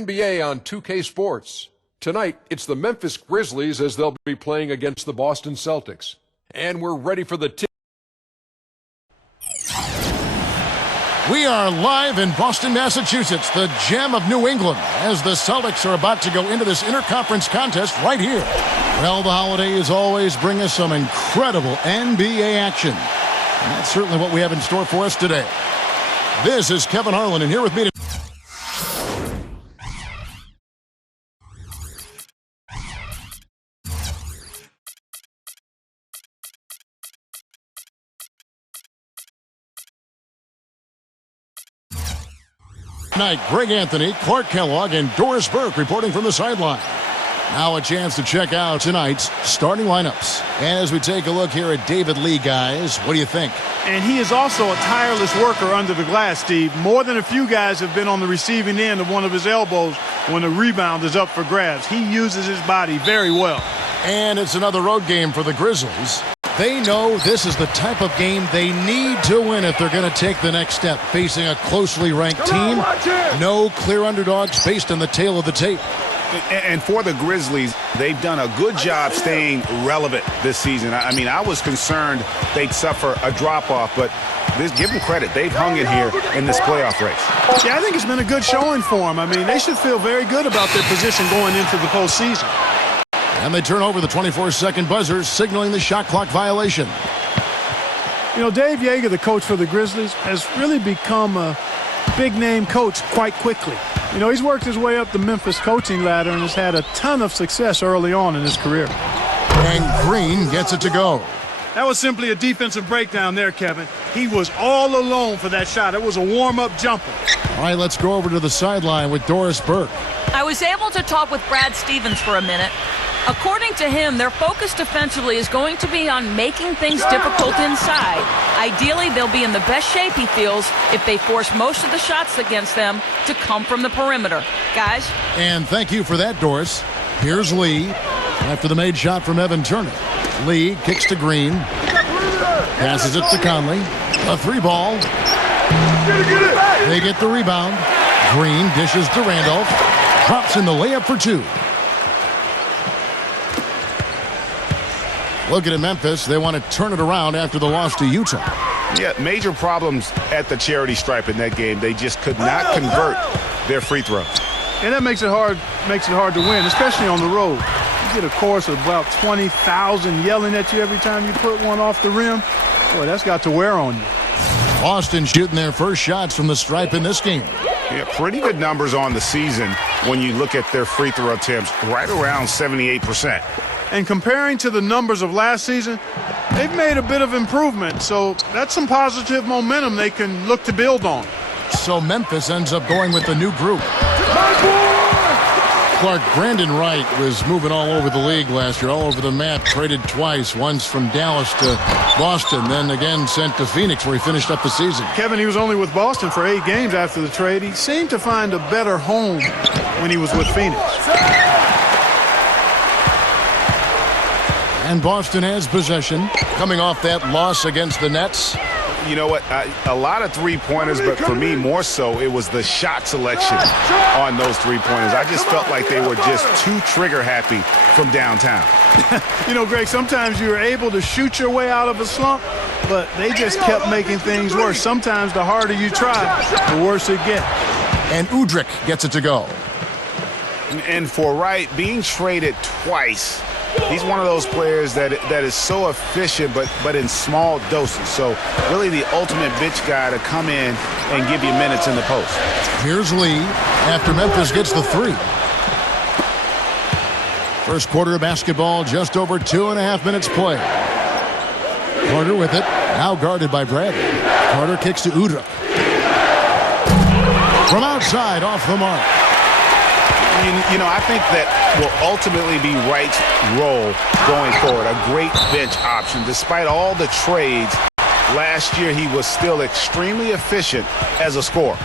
NBA on 2K Sports. Tonight, it's the Memphis Grizzlies as they'll be playing against the Boston Celtics. And we're ready for the tip. We are live in Boston, Massachusetts, the gem of New England, as the Celtics are about to go into this interconference contest right here. Well, the holidays always bring us some incredible NBA action. And that's certainly what we have in store for us today. This is Kevin Harlan, and here with me today. Tonight, Greg Anthony, Clark Kellogg, and Doris Burke reporting from the sideline. Now a chance to check out tonight's starting lineups. As we take a look here at David Lee, guys, what do you think? And he is also a tireless worker under the glass, Steve. More than a few guys have been on the receiving end of one of his elbows when the rebound is up for grabs. He uses his body very well. And it's another road game for the Grizzlies. They know this is the type of game they need to win if they're going to take the next step. Facing a closely ranked team, no clear underdogs based on the tail of the tape. And for the Grizzlies, they've done a good job staying relevant this season. I mean, I was concerned they'd suffer a drop-off, but give them credit. They've hung in here in this playoff race. Yeah, I think it's been a good showing for them. I mean, they should feel very good about their position going into the postseason. And they turn over the 24-second buzzer, signaling the shot clock violation. You know, Dave Yeager, the coach for the Grizzlies, has really become a big-name coach quite quickly. You know, he's worked his way up the Memphis coaching ladder and has had a ton of success early on in his career. And Green gets it to go. That was simply a defensive breakdown there, Kevin. He was all alone for that shot. It was a warm-up jumper. All right, let's go over to the sideline with Doris Burke. I was able to talk with Brad Stevens for a minute. According to him, their focus defensively is going to be on making things difficult inside. Ideally, they'll be in the best shape, he feels, if they force most of the shots against them to come from the perimeter. Guys? And thank you for that, Doris. Here's Lee after the made shot from Evan Turner. Lee kicks to Green. Passes it to Conley. A three ball. They get the rebound. Green dishes to Randolph. Drops in the layup for two. Looking at Memphis, they want to turn it around after the loss to Utah. Yeah, major problems at the charity stripe in that game. They just could not convert their free throws. And that makes it hard to win, especially on the road. You get a chorus of about 20,000 yelling at you every time you put one off the rim. Boy, that's got to wear on you. Boston shooting their first shots from the stripe in this game. Yeah, pretty good numbers on the season when you look at their free throw attempts, right around 78%. And comparing to the numbers of last season, they've made a bit of improvement. So that's some positive momentum they can look to build on. So Memphis ends up going with the new group. Clark, Brandon Wright was moving all over the league last year, all over the map, traded twice, once from Dallas to Boston, then again sent to Phoenix where he finished up the season. Kevin, he was only with Boston for 8 games after the trade. He seemed to find a better home when he was with Phoenix. And Boston has possession, coming off that loss against the Nets. You know what? A lot of three-pointers, but for me, more so, it was the shot selection on those three-pointers. I just felt like they were just too trigger-happy from downtown. You know, Greg, sometimes you're able to shoot your way out of a slump, but they just kept making things worse. Sometimes the harder you try, the worse it gets. And Udrih gets it to go. And for Wright, being traded twice, he's one of those players that is so efficient, but in small doses. So really the ultimate bench guy to come in and give you minutes in the post. Here's Lee after Memphis gets the three. First quarter of basketball, just over 2.5 minutes play. Carter with it, now guarded by Bradley. Carter kicks to Udrih. From outside, off the mark. You know, I think that will ultimately be Wright's role going forward. A great bench option. Despite all the trades, last year he was still extremely efficient as a scorer.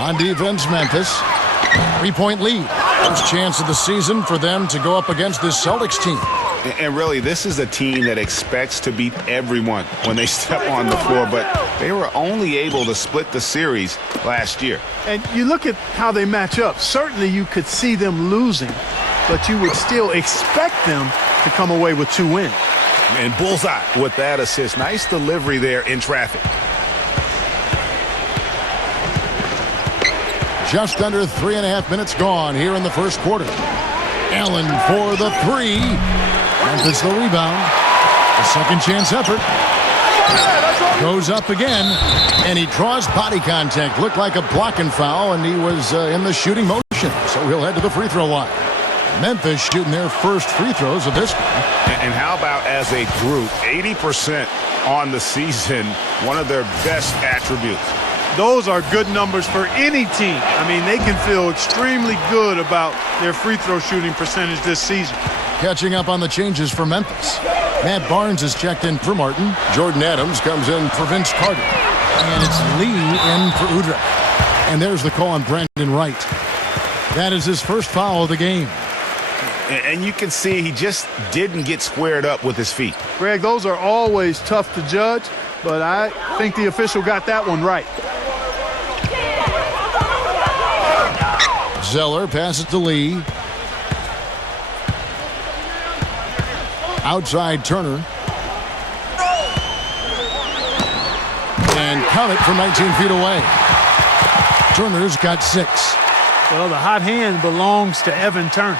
On defense, Memphis. 3-point lead. First chance of the season for them to go up against this Celtics team. And really, this is a team that expects to beat everyone when they step on the floor, but they were only able to split the series last year. And you look at how they match up. Certainly you could see them losing, but you would still expect them to come away with 2 wins. And bullseye with that assist. Nice delivery there in traffic. Just under 3.5 minutes gone here in the first quarter. Allen for the 3. Memphis the rebound. A second chance effort. Goes up again, and he draws body contact. Looked like a blocking foul, and he was in the shooting motion, so he'll head to the free throw line. Memphis shooting their first free throws of this one. And how about as a group, 80% on the season, one of their best attributes. Those are good numbers for any team. I mean, they can feel extremely good about their free throw shooting percentage this season. Catching up on the changes for Memphis. Matt Barnes is checked in for Martin. Jordan Adams comes in for Vince Carter. And it's Lee in for Udrih. And there's the call on Brandon Wright. That is his first foul of the game. And you can see he just didn't get squared up with his feet. Greg, those are always tough to judge, but I think the official got that one right. Zeller passes to Lee. Outside Turner. And count it from 19 feet away. Turner's got 6. Well, the hot hand belongs to Evan Turner.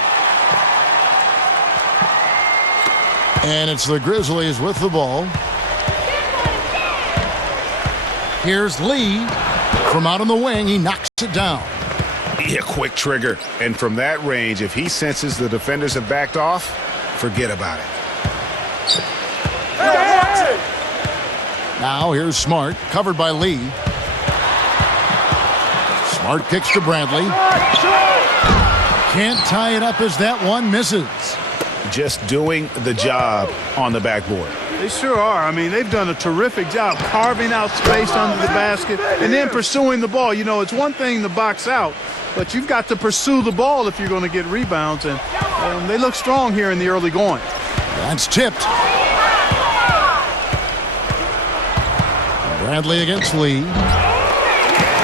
And it's the Grizzlies with the ball. Here's Lee. From out on the wing, he knocks it down. Yeah, quick trigger. And from that range, if he senses the defenders have backed off, forget about it. Now here's Smart, covered by Lee. Smart kicks to Bradley. Can't tie it up as that one misses. Just doing the job on the backboard. They sure are. I mean, they've done a terrific job carving out space under the basket and then pursuing the ball. You know, it's one thing to box out, but you've got to pursue the ball if you're going to get rebounds. And they look strong here in the early going. That's tipped. Bradley against Lee.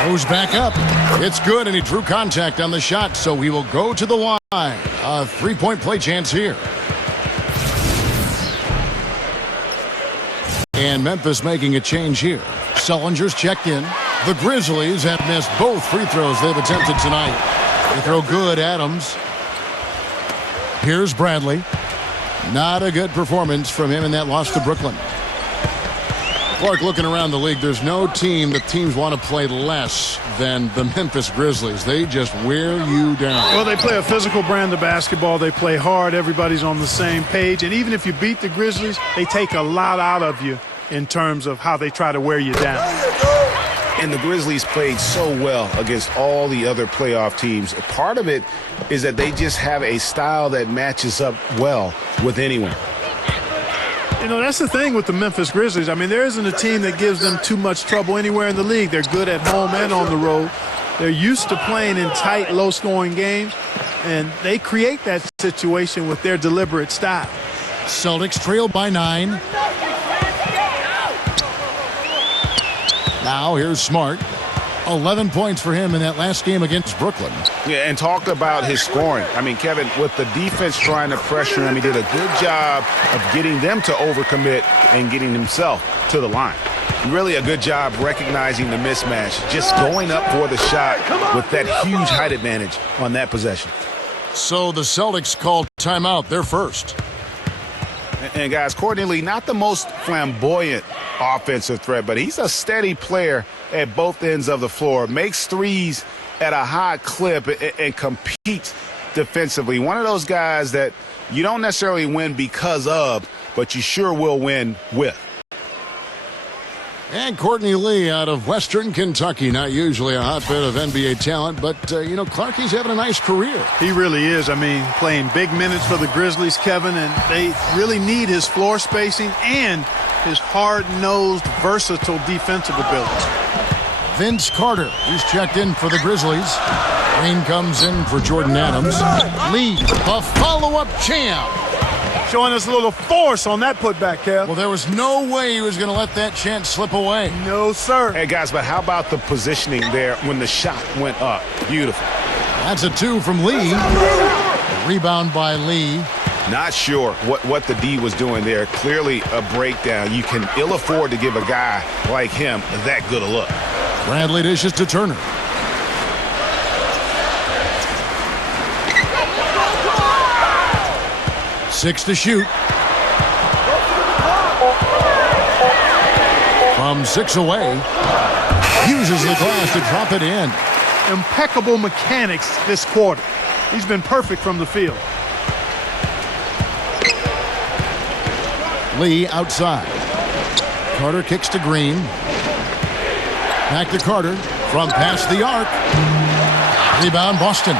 Goes back up. It's good, and he drew contact on the shot, so he will go to the line. A 3-point play chance here. And Memphis making a change here. Sullinger's checked in. The Grizzlies have missed both free throws they've attempted tonight. They throw good, Adams. Here's Bradley. Not a good performance from him in that loss to Brooklyn. Clark, looking around the league, there's no team that teams want to play less than the Memphis Grizzlies. They just wear you down. Well, they play a physical brand of basketball. They play hard. Everybody's on the same page. And even if you beat the Grizzlies, they take a lot out of you in terms of how they try to wear you down. And the Grizzlies played so well against all the other playoff teams. Part of it is that they just have a style that matches up well with anyone. You know, that's the thing with the Memphis Grizzlies. I mean, there isn't a team that gives them too much trouble anywhere in the league. They're good at home and on the road. They're used to playing in tight, low-scoring games, and they create that situation with their deliberate style. Celtics trail by 9. Now here's Smart. 11 points for him in that last game against Brooklyn. Yeah, and talk about his scoring. I mean, Kevin, with the defense trying to pressure him, he did a good job of getting them to overcommit and getting himself to the line. Really a good job recognizing the mismatch, just going up for the shot with that huge height advantage on that possession. So the Celtics called timeout, their first. And guys, Courtney Lee, not the most flamboyant offensive threat, but he's a steady player at both ends of the floor, makes threes at a high clip and competes defensively. One of those guys that you don't necessarily win because of, but you sure will win with. And Courtney Lee out of Western Kentucky, not usually a hotbed of NBA talent, but, you know, Clarkie's having a nice career. He really is. I mean, playing big minutes for the Grizzlies, Kevin, and they really need his floor spacing and his hard-nosed, versatile defensive ability. Vince Carter, he's checked in for the Grizzlies. Green comes in for Jordan Adams. Lee, a follow-up champ. Showing us a little force on that putback, Kev. Well, there was no way he was going to let that chance slip away. No, sir. Hey, guys, but how about the positioning there when the shot went up? Beautiful. That's a 2 from Lee. Rebound by Lee. Not sure what the D was doing there. Clearly a breakdown. You can ill afford to give a guy like him that good a look. Bradley dishes to Turner. Six to shoot. From 6 away. Uses the glass to drop it in. Impeccable mechanics this quarter. He's been perfect from the field. Lee outside. Carter kicks to Green. Back to Carter from past the arc. Rebound Boston.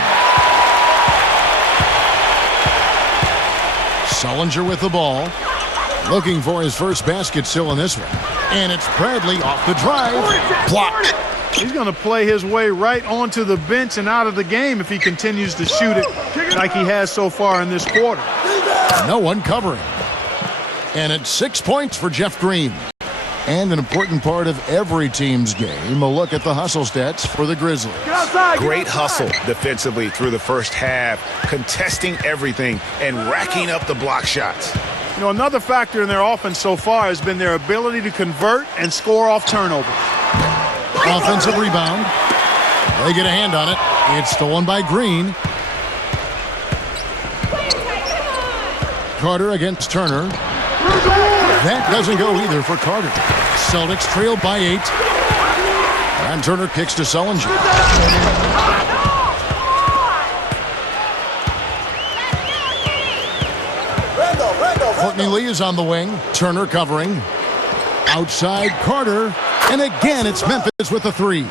Sullinger with the ball. Looking for his first basket still in this one. And it's Bradley off the drive. Blocked. He's going to play his way right onto the bench and out of the game if he continues to shoot it like he has so far in this quarter. No one covering. And it's 6 points for Jeff Green. And an important part of every team's game, a look at the hustle stats for the Grizzlies. Great hustle defensively through the first half, contesting everything and racking up the block shots. You know, another factor in their offense so far has been their ability to convert and score off turnovers. Offensive rebound. They get a hand on it. It's stolen by Green. Carter against Turner. That doesn't go either for Carter. Celtics trail by 8. And Turner kicks to Sullinger. Courtney Lee is on the wing. Turner covering. Outside Carter. And again, it's Memphis with a 3.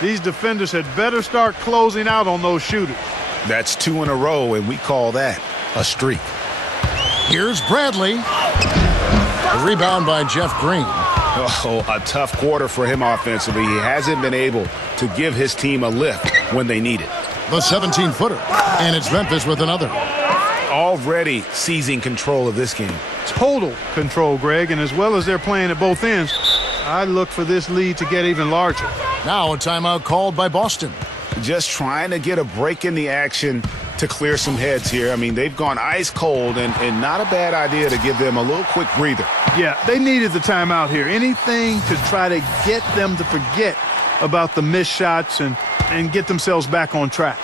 These defenders had better start closing out on those shooters. That's 2 in a row, and we call that a streak. Here's Bradley. The rebound by Jeff Green. Oh, a tough quarter for him offensively. He hasn't been able to give his team a lift when they need it. The 17-footer. And it's Memphis with another. Already seizing control of this game. Total control, Greg, and as well as they're playing at both ends, I look for this lead to get even larger. Now a timeout called by Boston. Just trying to get a break in the action to clear some heads here. I mean, they've gone ice cold, and not a bad idea to give them a little quick breather. Yeah, they needed the timeout here. Anything to try to get them to forget about the missed shots and get themselves back on track.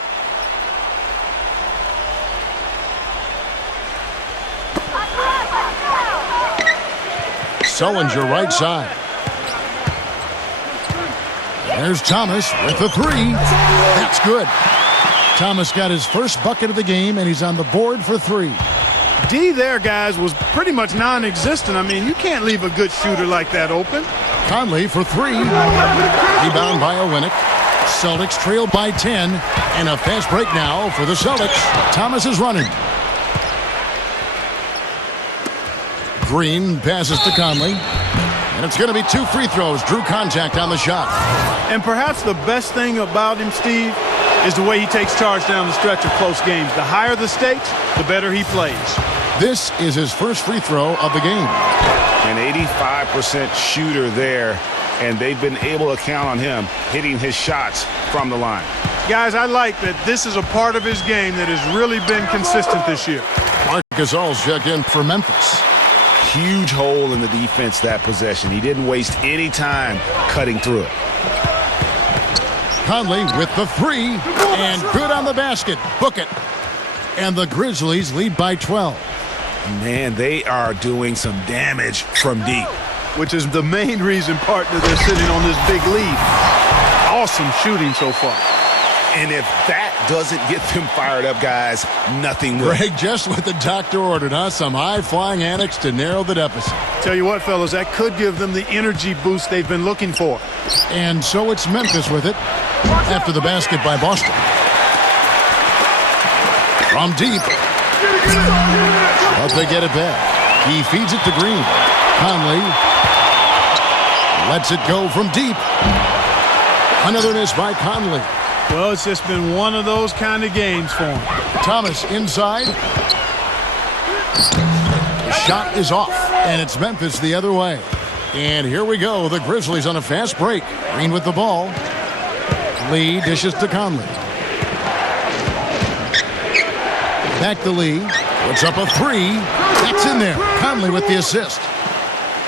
Sullinger right side. There's Thomas with the 3. That's good. Thomas got his first bucket of the game, and he's on the board for 3. D there, guys, was pretty much non-existent. I mean, you can't leave a good shooter like that open. Conley for 3. Rebound by Olynyk. Celtics trail by 10. And a fast break now for the Celtics. Thomas is running. Green passes to Conley. And it's going to be 2 free throws. Drew contact on the shot. And perhaps the best thing about him, Steve, is the way he takes charge down the stretch of close games. The higher the stakes, the better he plays. This is his first free throw of the game. An 85% shooter there, and they've been able to count on him hitting his shots from the line. Guys, I like that this is a part of his game that has really been consistent this year. Marc Gasol's checked in for Memphis. Huge hole in the defense that possession. He didn't waste any time cutting through it. Conley with the 3, and good on the basket. Book it. And the Grizzlies lead by 12. Man, they are doing some damage from deep. Which is the main reason, partner, they're sitting on this big lead. Awesome shooting so far. And if that doesn't get them fired up, guys, nothing will. Greg, just what the doctor ordered, huh? Some high-flying antics to narrow the deficit. Tell you what, fellas, that could give them the energy boost they've been looking for. And so it's Memphis with it after the basket by Boston. From deep. But they get it back. He feeds it to Green. Conley lets it go from deep. Another miss by Conley. Well, it's just been one of those kind of games for him. Thomas inside. The shot is off, and it's Memphis the other way. And here we go. The Grizzlies on a fast break. Green with the ball. Lee dishes to Conley. Back to Lee. Puts up a three. That's in there. Conley with the assist.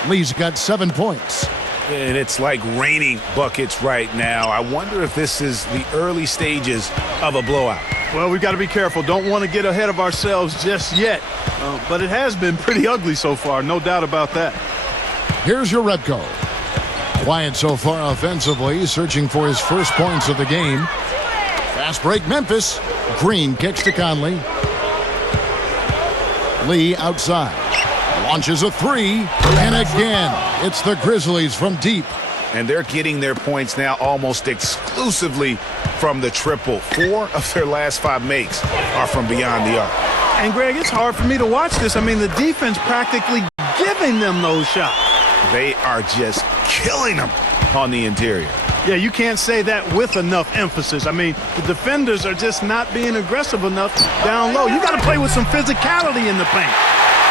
Lee's got 7 points. And it's like raining buckets right now. I wonder if this is the early stages of a blowout. Well, we've got to be careful. Don't want to get ahead of ourselves just yet. But it has been pretty ugly so far, no doubt about that. Here's your Rebko. Quiet so far offensively, searching for his first points of the game. Fast break, Memphis. Green kicks to Conley. Lee outside. Launches a three. And again, it's the Grizzlies from deep. And they're getting their points now almost exclusively from the triple. 4 of their last 5 makes are from beyond the arc. And, Greg, it's hard for me to watch this. I mean, the defense practically giving them those shots. They are just killing them on the interior. Yeah, you can't say that with enough emphasis. I mean, the defenders are just not being aggressive enough down low. You got to play with some physicality in the paint.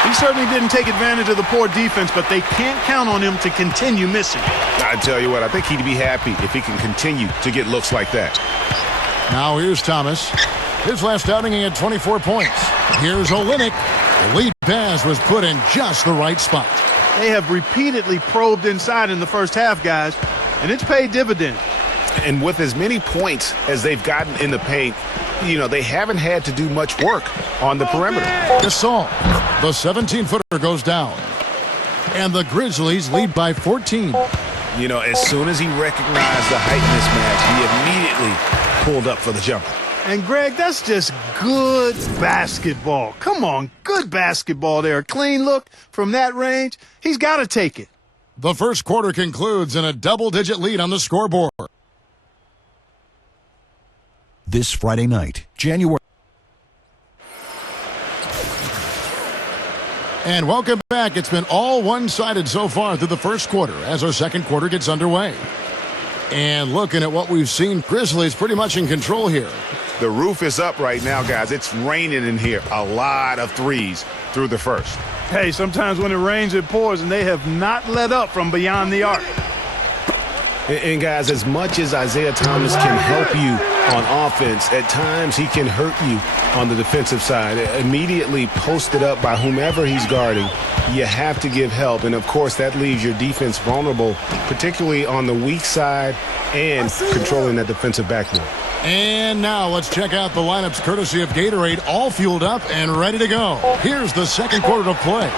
He certainly didn't take advantage of the poor defense, but they can't count on him to continue missing. I tell you what, I think he'd be happy if he can continue to get looks like that. Now here's Thomas. His last outing, he had 24 points. Here's Olynyk. The lead pass was put in just the right spot. They have repeatedly probed inside in the first half, guys, and it's paid dividends. And with as many points as they've gotten in the paint, you know, they haven't had to do much work on the perimeter. Gasol, the 17-footer goes down. And the Grizzlies lead by 14. You know, as soon as he recognized the height mismatch, he immediately pulled up for the jumper. And, Greg, that's just good basketball. Come on, good basketball there. A clean look from that range. He's got to take it. The first quarter concludes in a double-digit lead on the scoreboard. This Friday night, January. And welcome back. It's been all one-sided so far through the first quarter as our second quarter gets underway. And looking at what we've seen, Grizzlies pretty much in control here. The roof is up right now, guys. It's raining in here. A lot of threes through the first. Hey, sometimes when it rains, it pours, and they have not let up from beyond the arc. And guys, as much as Isaiah Thomas can help you on offense, at times he can hurt you on the defensive side. Immediately posted up by whomever he's guarding, you have to give help. And, of course, that leaves your defense vulnerable, particularly on the weak side and controlling that defensive backboard. And now let's check out the lineups courtesy of Gatorade, all fueled up and ready to go. Here's the second quarter of play.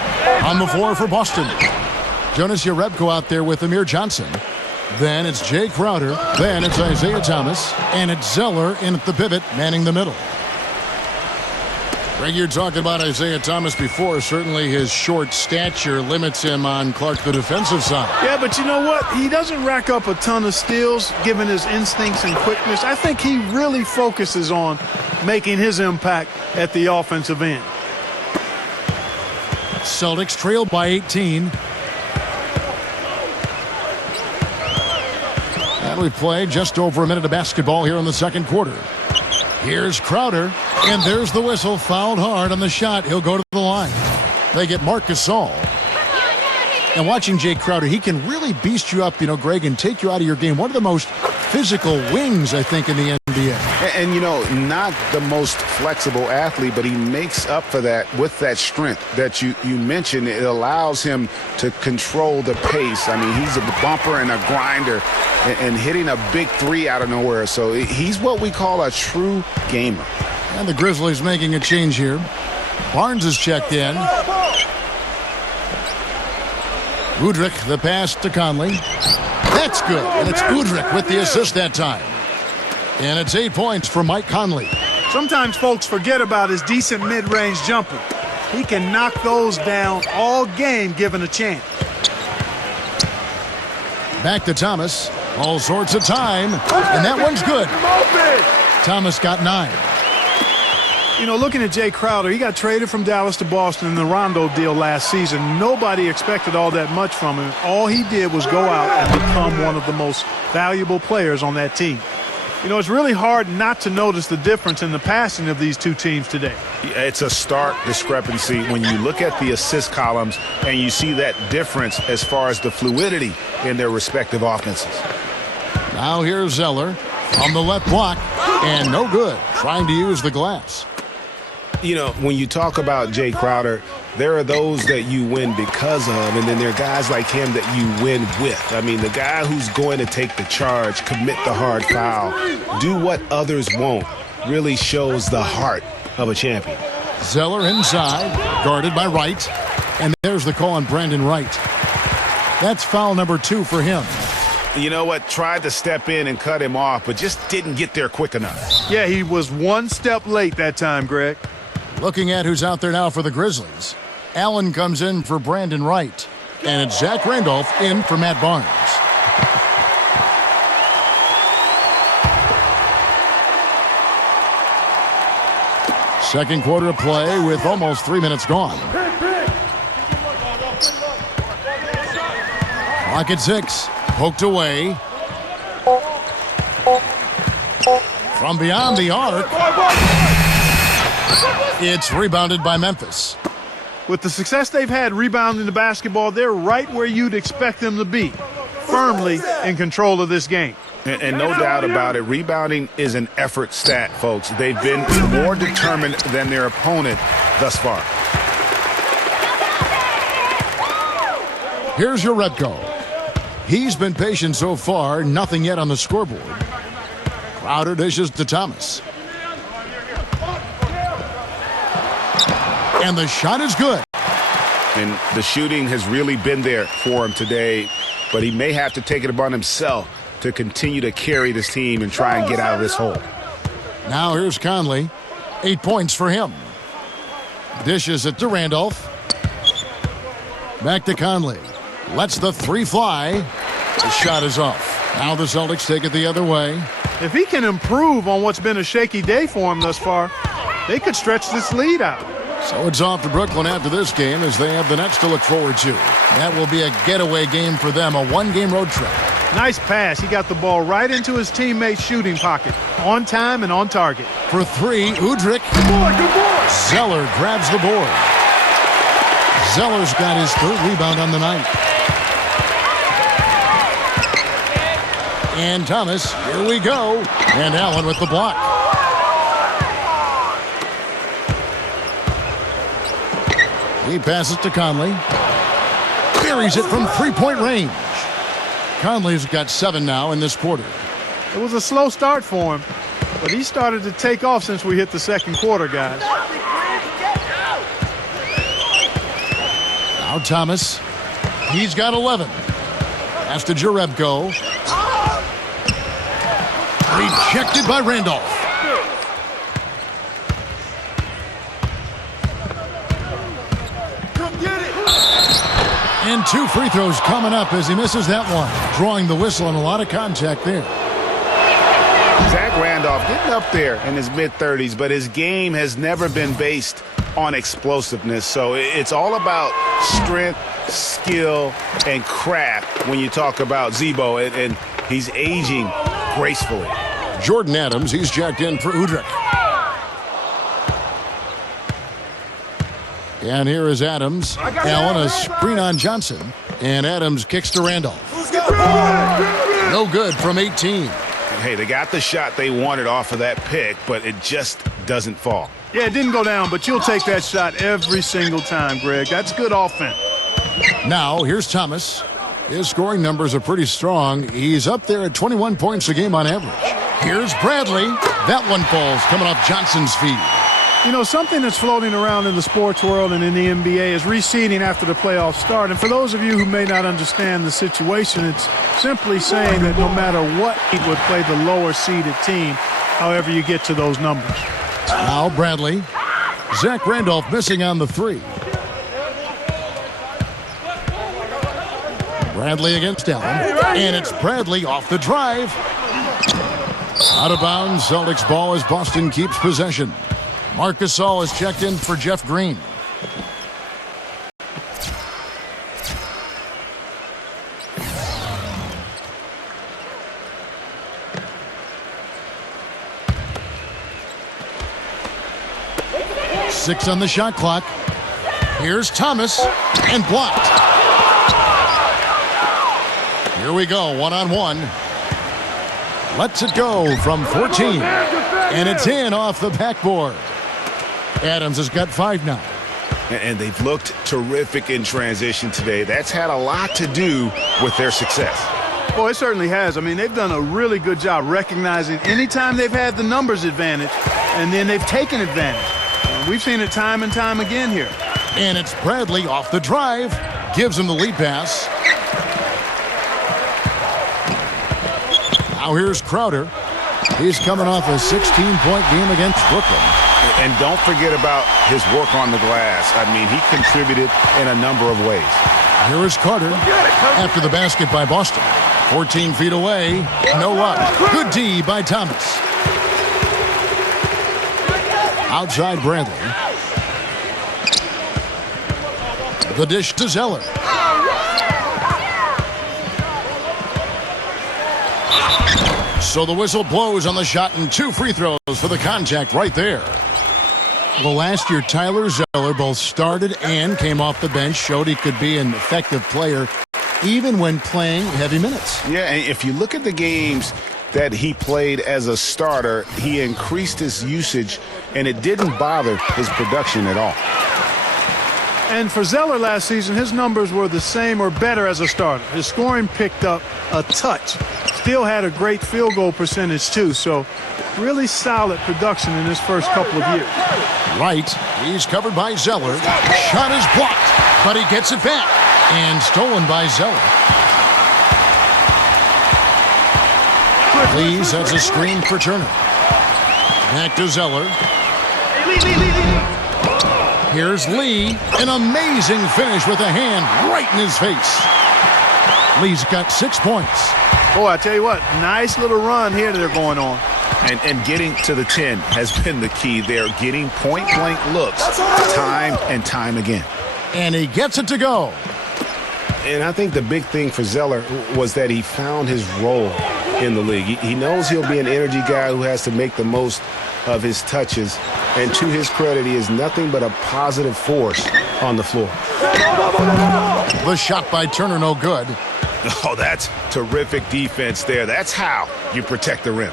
On the floor for Boston, Jonas Jerebko out there with Amir Johnson. Then it's Jay Crowder. Then it's Isaiah Thomas. And it's Zeller in at the pivot, manning the middle. Greg, you're talking about Isaiah Thomas before. Certainly his short stature limits him on Clark, the defensive side. Yeah, but you know what? He doesn't rack up a ton of steals, given his instincts and quickness. I think he really focuses on making his impact at the offensive end. Celtics trail by 18. And we play just over a minute of basketball here in the second quarter. Here's Crowder, and there's the whistle. Fouled hard on the shot. He'll go to the line. They get Marc Gasol. And watching Jay Crowder, he can really beast you up, Greg, and take you out of your game. One of the most physical wings, I think, in the NBA. And not the most flexible athlete, but he makes up for that with that strength that you mentioned. It allows him to control the pace. I mean, he's a bumper and a grinder and hitting a big three out of nowhere. So he's what we call a true gamer. And the Grizzlies making a change here. Barnes is checked in. Udrih, the pass to Conley. That's good. And it's Udrih with the assist that time. And it's 8 points for Mike Conley. Sometimes folks forget about his decent mid-range jumper. He can knock those down all game given a chance. Back to Thomas. All sorts of time. And that one's good. Thomas got 9. Looking at Jay Crowder, he got traded from Dallas to Boston in the Rondo deal last season. Nobody expected all that much from him. All he did was go out and become one of the most valuable players on that team. You know, it's really hard not to notice the difference in the passing of these two teams today. It's a stark discrepancy when you look at the assist columns and you see that difference as far as the fluidity in their respective offenses. Now here's Zeller on the left block, and no good, trying to use the glass. You know, when you talk about Jay Crowder, there are those that you win because of, and then there are guys like him that you win with. I mean, the guy who's going to take the charge, commit the hard foul, do what others won't, really shows the heart of a champion. Zeller inside, guarded by Wright, and there's the call on Brandon Wright. That's foul number 2 for him. You know what? Tried to step in and cut him off, but just didn't get there quick enough. Yeah, he was one step late that time, Greg. Looking at who's out there now for the Grizzlies. Allen comes in for Brandon Wright, and it's Zach Randolph in for Matt Barnes. Second quarter of play with almost 3 minutes gone. Clock at 6. Poked away. From beyond the arc. It's rebounded by Memphis. With the success they've had rebounding the basketball, they're right where you'd expect them to be, firmly in control of this game. And no doubt about it, rebounding is an effort stat, folks. They've been more determined than their opponent thus far. Here's your Repko. He's been patient so far, nothing yet on the scoreboard. Crowder dishes to Thomas. And the shot is good. And the shooting has really been there for him today, but he may have to take it upon himself to continue to carry this team and try and get out of this hole. Now here's Conley. 8 points for him. Dishes it to Randolph. Back to Conley. Lets the 3 fly. The shot is off. Now the Celtics take it the other way. If he can improve on what's been a shaky day for him thus far, they could stretch this lead out. So it's off to Brooklyn after this game as they have the Nets to look forward to. That will be a getaway game for them, a 1-game road trip. Nice pass. He got the ball right into his teammate's shooting pocket. On time and on target. For 3, Udrich. Good boy. Zeller grabs the board. Zeller's got his 3rd rebound on the night. And Thomas, here we go. And Allen with the block. He passes to Conley. Buries it from 3-point range. Conley's got 7 now in this quarter. It was a slow start for him, but he started to take off since we hit the second quarter, guys. Now Thomas. He's got 11. Pass to Jerebko. Rejected by Randolph. And 2 free throws coming up as he misses that one. Drawing the whistle and a lot of contact there. Zach Randolph getting up there in his mid-30s, but his game has never been based on explosiveness. So it's all about strength, skill, and craft when you talk about Zebo, and he's aging gracefully. Jordan Adams, he's jacked in for Udrich. And here is Adams. Allen, a screen on Johnson. And Adams kicks to Randolph. No good from 18. Hey, they got the shot they wanted off of that pick, but it just doesn't fall. Yeah, it didn't go down, but you'll take that shot every single time, Greg. That's good offense. Now, here's Thomas. His scoring numbers are pretty strong. He's up there at 21 points a game on average. Here's Bradley. That one falls coming off Johnson's feet. You know, something that's floating around in the sports world and in the NBA is reseeding after the playoffs start. And for those of you who may not understand the situation, it's simply saying that no matter what, he would play the lower seeded team, however you get to those numbers. Now Bradley. Zach Randolph missing on the 3. Bradley against Allen. And it's Bradley off the drive. Out of bounds, Celtics ball as Boston keeps possession. Marc Gasol is checked in for Jeff Green. 6 on the shot clock. Here's Thomas, and blocked. Here we go, one-on-one. Lets it go from 14. And it's in off the backboard. Adams has got 5 now. And they've looked terrific in transition today. That's had a lot to do with their success. Well, it certainly has. I mean, they've done a really good job recognizing anytime they've had the numbers advantage, and then they've taken advantage. And we've seen it time and time again here. And it's Bradley off the drive. Gives him the lead pass. Now here's Crowder. He's coming off a 16-point game against Brooklyn. And don't forget about his work on the glass. I mean, he contributed in a number of ways. Here is Carter after the basket by Boston. 14 feet away. No luck. Good D by Thomas. Outside Bradley. The dish to Zeller. So the whistle blows on the shot and 2 free throws for the contact right there. Well, last year, Tyler Zeller both started and came off the bench, showed he could be an effective player even when playing heavy minutes. Yeah, and if you look at the games that he played as a starter, he increased his usage, and it didn't bother his production at all. And for Zeller last season, his numbers were the same or better as a starter. His scoring picked up a touch. Still had a great field goal percentage, too. So really solid production in his first couple of years. Right. He's covered by Zeller. Shot is blocked, but he gets it back. And stolen by Zeller. Lee sets a screen for Turner. Back to Zeller. Here's Lee. An amazing finish with a hand right in his face. Lee's got 6 points. Boy, I tell you what, nice little run here that they're going on. And getting to the 10 has been the key. They're getting point-blank looks time and time again. And he gets it to go. And I think the big thing for Zeller was that he found his role in the league. He knows he'll be an energy guy who has to make the most of his touches. And to his credit, he is nothing but a positive force on the floor. The shot by Turner, no good. Oh, that's terrific defense there. That's how you protect the rim.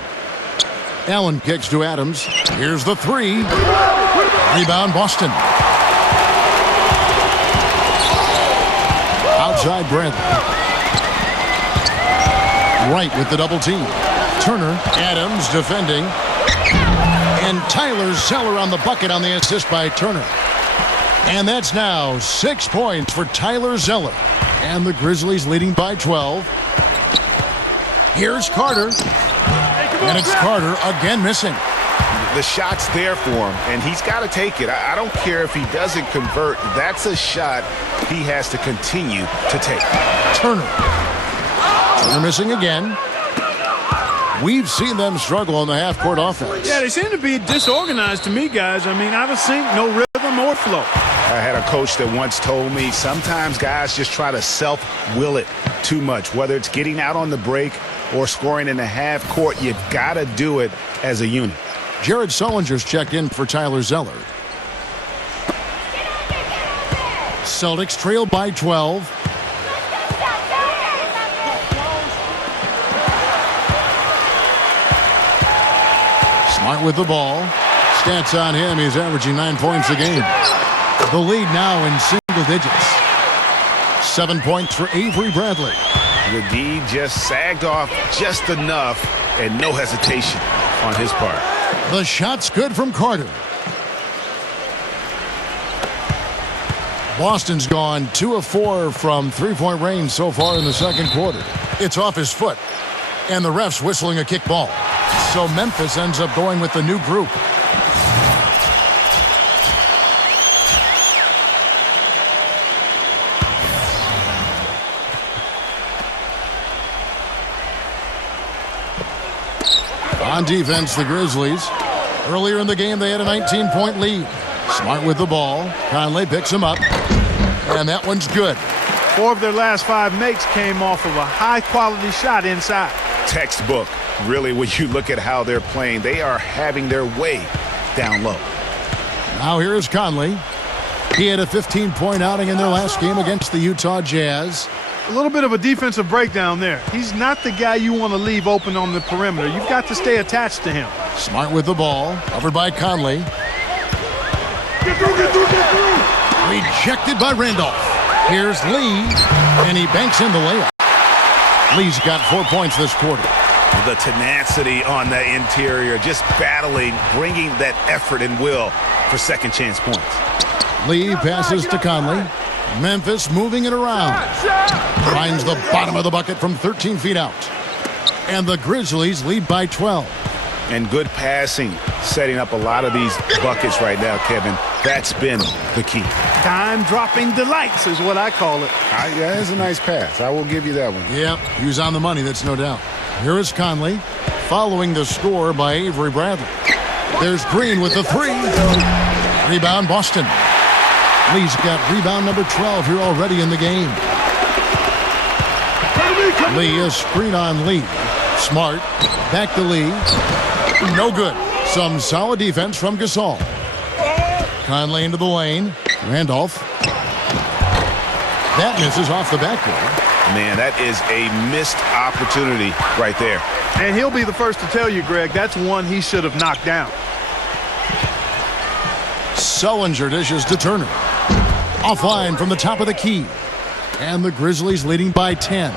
Allen kicks to Adams. Here's the 3. Rebound, Boston. Outside Bradley. Right with the double team. Turner, Adams defending. And Tyler Zeller on the bucket on the assist by Turner. And that's now 6 points for Tyler Zeller. And the Grizzlies leading by 12. Here's Carter. And it's Carter again missing. The shot's there for him, and he's got to take it. I don't care if he doesn't convert. That's a shot he has to continue to take. Turner. Turner missing again. We've seen them struggle on the half-court offense. Yeah, they seem to be disorganized to me, guys. I mean, out of sync, no rhythm or flow. I had a coach that once told me sometimes guys just try to self-will it too much, whether it's getting out on the break or scoring in the half court. You've got to do it as a unit. Jared Sullinger's checked in for Tyler Zeller. Celtics trail by 12. Smart with the ball. Stats on him, he's averaging 9 points a game. The lead now in single digits. 7 points for Avery Bradley. The D just sagged off just enough, and no hesitation on his part. The shot's good from Carter. Boston's gone 2 of 4 from three-point range so far in the second quarter. It's off his foot, and the ref's whistling a kick ball. So Memphis ends up going with the new group. On defense, the Grizzlies. Earlier in the game, they had a 19-point lead. Smart with the ball. Conley picks him up. And that one's good. 4 of their last 5 makes came off of a high-quality shot inside. Textbook. Really, when you look at how they're playing, they are having their way down low. Now here is Conley. He had a 15-point outing in their last game against the Utah Jazz. A little bit of a defensive breakdown there. He's not the guy you want to leave open on the perimeter. You've got to stay attached to him. Smart with the ball. Covered by Conley. Get through. Rejected by Randolph. Here's Lee, and he banks in the layup. Lee's got 4 points this quarter. The tenacity on the interior, just battling, bringing that effort and will for second chance points. Lee passes to Conley. Memphis moving it around. Finds the bottom of the bucket from 13 feet out. And the Grizzlies lead by 12. And good passing, setting up a lot of these buckets right now, Kevin. That's been the key. Time-dropping delights is what I call it. Yeah, it's a nice pass. I will give you that one. Yep, he was on the money, that's no doubt. Here is Conley, following the score by Avery Bradley. There's Green with the three. Rebound, Boston. Lee's got rebound number 12 here already in the game. Lee, a screen on Lee. Smart, back to Lee. No good. Some solid defense from Gasol. Conley into the lane. Randolph. That misses off the backboard. Man, that is a missed opportunity right there. And he'll be the first to tell you, Greg, that's one he should have knocked down. Sullinger dishes to Turner. Offline from the top of the key. And the Grizzlies leading by 10.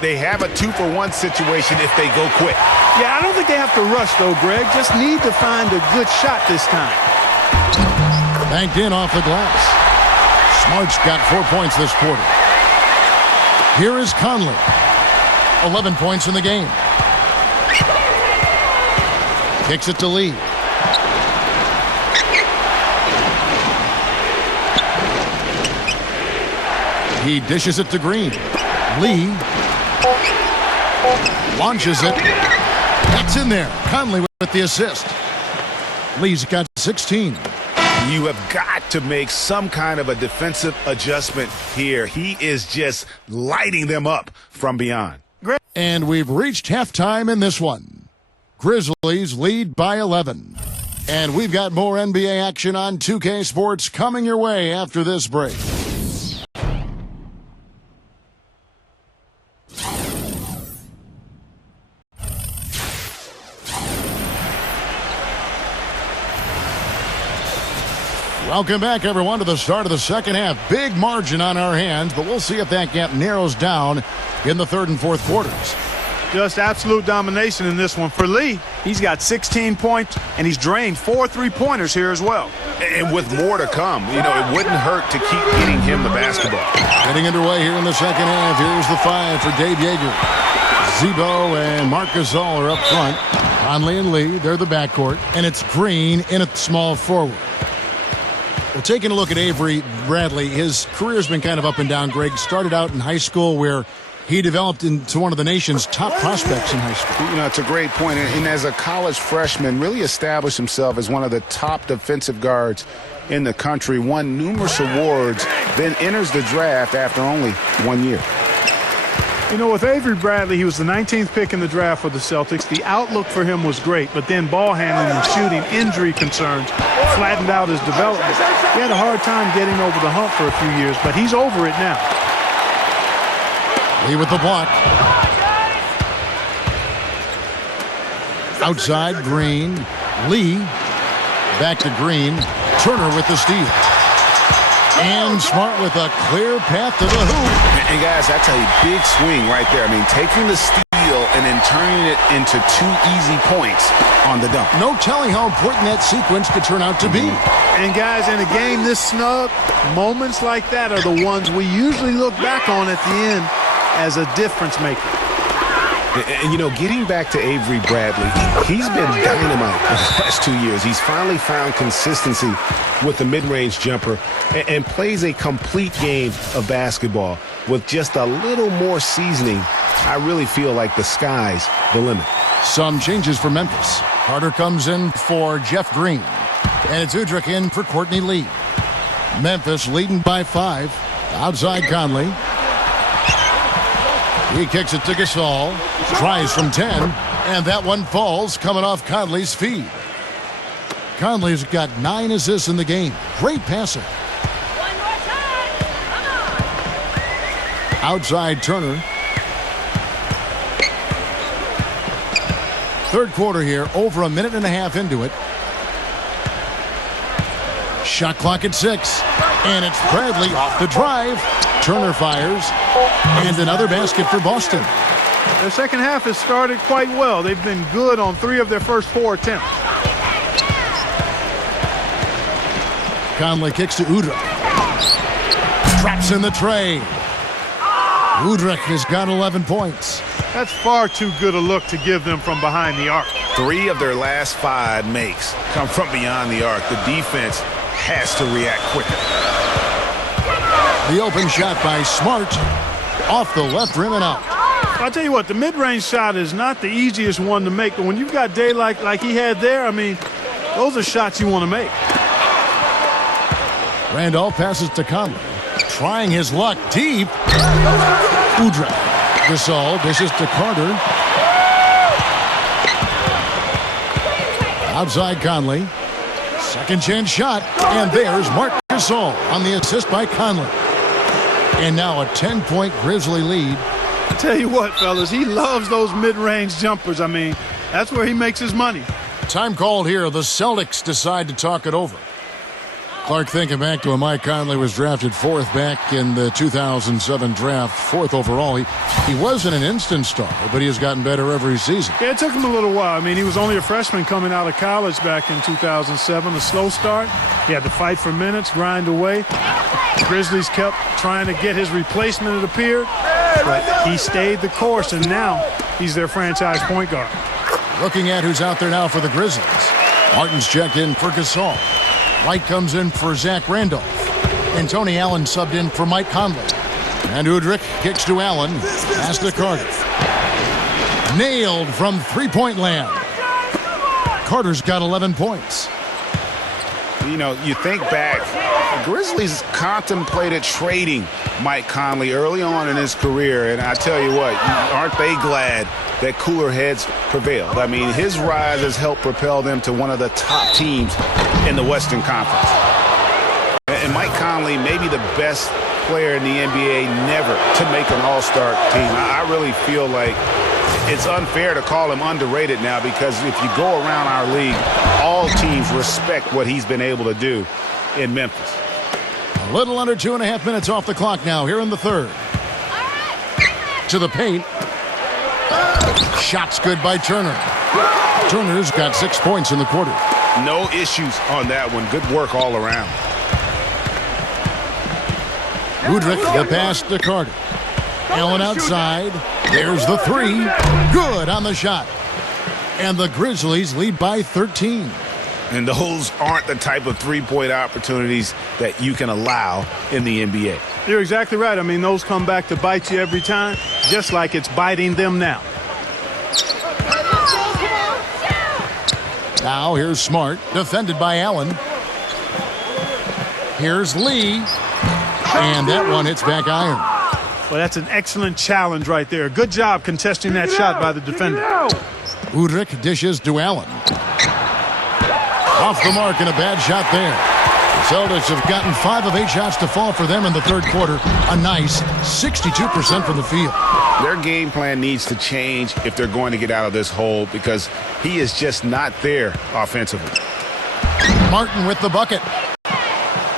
They have a 2-for-1 situation if they go quick. Yeah, I don't think they have to rush, though, Greg. Just need to find a good shot this time. Banked in off the glass. Smart's got 4 points this quarter. Here is Conley. 11 points in the game. Kicks it to Lee. He dishes it to Green. Lee launches it. That's in there. Conley with the assist. Lee's got 16. You have got to make some kind of a defensive adjustment here. He is just lighting them up from beyond. And we've reached halftime in this one. Grizzlies lead by 11. And we've got more NBA action on 2K Sports coming your way after this break. Welcome back, everyone, to the start of the second half. Big margin on our hands, but we'll see if that gap narrows down in the third and fourth quarters. Just absolute domination in this one. For Lee, he's got 16 points, and he's drained 4 3-pointers here as well. And with more to come, you know, it wouldn't hurt to keep getting him the basketball. Getting underway here in the second half. Here's the 5 for Dave Yeager. Zebo and Marc Gasol are up front. Conley and Lee, they're the backcourt. And it's Green in at small forward. Well, taking a look at Avery Bradley, his career's been kind of up and down, Greg. Started out in high school where he developed into one of the nation's top prospects in high school. You know, it's a great point. And as a college freshman, really established himself as one of the top defensive guards in the country, won numerous awards, then enters the draft after only 1 year. You know, with Avery Bradley, he was the 19th pick in the draft for the Celtics. The outlook for him was great, but then ball handling and shooting, injury concerns flattened out his development. He had a hard time getting over the hump for a few years, but he's over it now. Lee with the block. Outside, Green. Lee. Back to Green. Turner with the steal. And Smart with a clear path to the hoop. And guys, that's a big swing right there. I mean, taking the steal and then turning it into 2 easy points on the dunk. No telling how important that sequence could turn out to be. And guys, in a game this snug, moments like that are the ones we usually look back on at the end as a difference maker. And, you know, getting back to Avery Bradley, he's been dynamite the last 2 years. He's finally found consistency with the mid-range jumper and plays a complete game of basketball. With just a little more seasoning, I really feel like the sky's the limit. Some changes for Memphis. Carter comes in for Jeff Green. And it's Udrich in for Courtney Lee. Memphis leading by 5. Outside Conley. He kicks it to Gasol. Tries from 10. And that one falls coming off Conley's feed. Conley's got 9 assists in the game. Great passer. One more time. Come on. Outside Turner. Third quarter here, over a minute and a half into it. Shot clock at 6. And it's Bradley. The drive. Turner fires. And another basket for Boston. Their second half has started quite well. They've been good on 3 of their first 4 attempts. Conley kicks to Udrih. Drops in the tray. Udrih has got 11 points. That's far too good a look to give them from behind the arc. 3 of their last 5 makes come from beyond the arc. The defense has to react quicker. The open shot by Smart. Off the left rim and out. I'll tell you what, the mid-range shot is not the easiest one to make, but when you've got daylight like he had there, I mean, those are shots you want to make. Randolph passes to Conley. Trying his luck deep. Udrih. Gasol dishes to Carter. Outside Conley. Second chance shot. And there's Marc Gasol on the assist by Conley. And now a 10-point Grizzly lead. I tell you what, fellas, he loves those mid-range jumpers. I mean, that's where he makes his money. Time called here. The Celtics decide to talk it over. Clark, thinking back to when Mike Conley was drafted 4th back in the 2007 draft, 4th overall. He wasn't an instant star, but he has gotten better every season. Yeah, it took him a little while. I mean, he was only a freshman coming out of college back in 2007. A slow start. He had to fight for minutes, grind away. The Grizzlies kept trying to get his replacement, it appeared. But he stayed the course, and now he's their franchise point guard. Looking at who's out there now for the Grizzlies. Martin's checked in for Gasol. White comes in for Zach Randolph. And Tony Allen subbed in for Mike Conley. And Udrih kicks to Allen. Pass to Carter. Nailed from three-point land. Carter's got 11 points. You know, you think back, the Grizzlies contemplated trading Mike Conley early on in his career, and I tell you what, aren't they glad that cooler heads prevailed? I mean, his rise has helped propel them to one of the top teams in the Western Conference. And Mike Conley may be the best player in the NBA never to make an all-star team. I really feel like it's unfair to call him underrated now, because if you go around our league, all teams respect what he's been able to do in Memphis. A little under 2.5 minutes off the clock now here in the third. To the paint. Shots good by Turner. Turner's got 6 points in the quarter. No issues on that one. Good work all around. Udrih, the pass to Carter. Allen outside. There's the 3. Good on the shot. And the Grizzlies lead by 13. And those aren't the type of three-point opportunities that you can allow in the NBA. You're exactly right. I mean, those come back to bite you every time, just like it's biting them now. Now here's Smart, defended by Allen. Here's Lee. And that one hits back iron. Well, that's an excellent challenge right there. Good job contesting that shot by the defender. Udrih dishes to Allen. Off the mark and a bad shot there. The Celtics have gotten 5 of 8 shots to fall for them in the third quarter. A nice 62% from the field. Their game plan needs to change if they're going to get out of this hole, because he is just not there offensively. Martin with the bucket.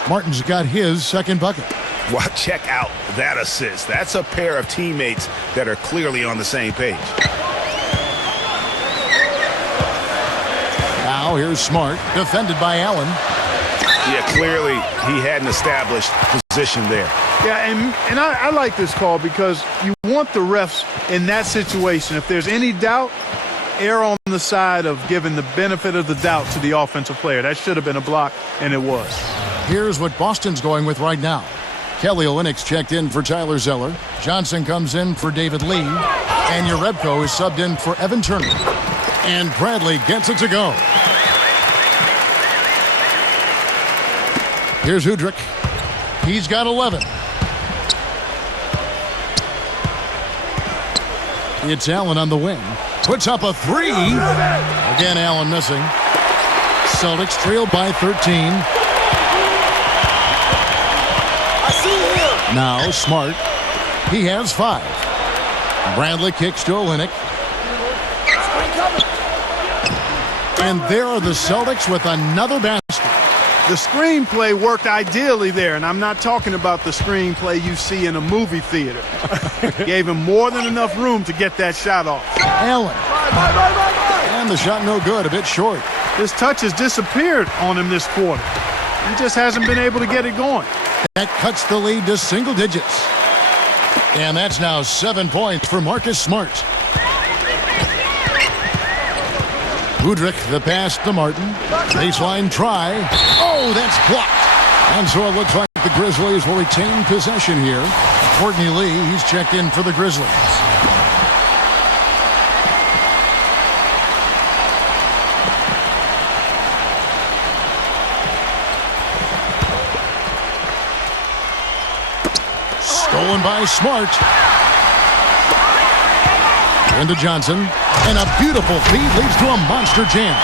Martin's got his second bucket. Well, check out that assist. That's a pair of teammates that are clearly on the same page. Now here's Smart, defended by Allen. Yeah, clearly he had an established position there. Yeah, and I like this call, because you want the refs in that situation, if there's any doubt, err on the side of giving the benefit of the doubt to the offensive player. That should have been a block, and it was. Here's what Boston's going with right now. Kelly Olynyk's checked in for Tyler Zeller. Johnson comes in for David Lee. And Yarebko is subbed in for Evan Turner. And Bradley gets it to go. Here's Udrih. He's got 11. It's Allen on the wing. Puts up a 3. Again, Allen missing. Celtics trail by 13. Now Smart. He has 5. Bradley kicks to Olynyk. And there are the Celtics with another basket. The screenplay worked ideally there, and I'm not talking about the screenplay you see in a movie theater. Gave him more than enough room to get that shot off. Allen. And the shot no good, a bit short. His touch has disappeared on him this quarter. He just hasn't been able to get it going. That cuts the lead to single digits. And that's now 7 points for Marcus Smart. Udrih, the pass to Martin. Baseline try. Oh, that's blocked. And so it looks like the Grizzlies will retain possession here. Courtney Lee, he's checked in for the Grizzlies. Stolen by Smart. Into Johnson. And a beautiful feed leads to a monster jam.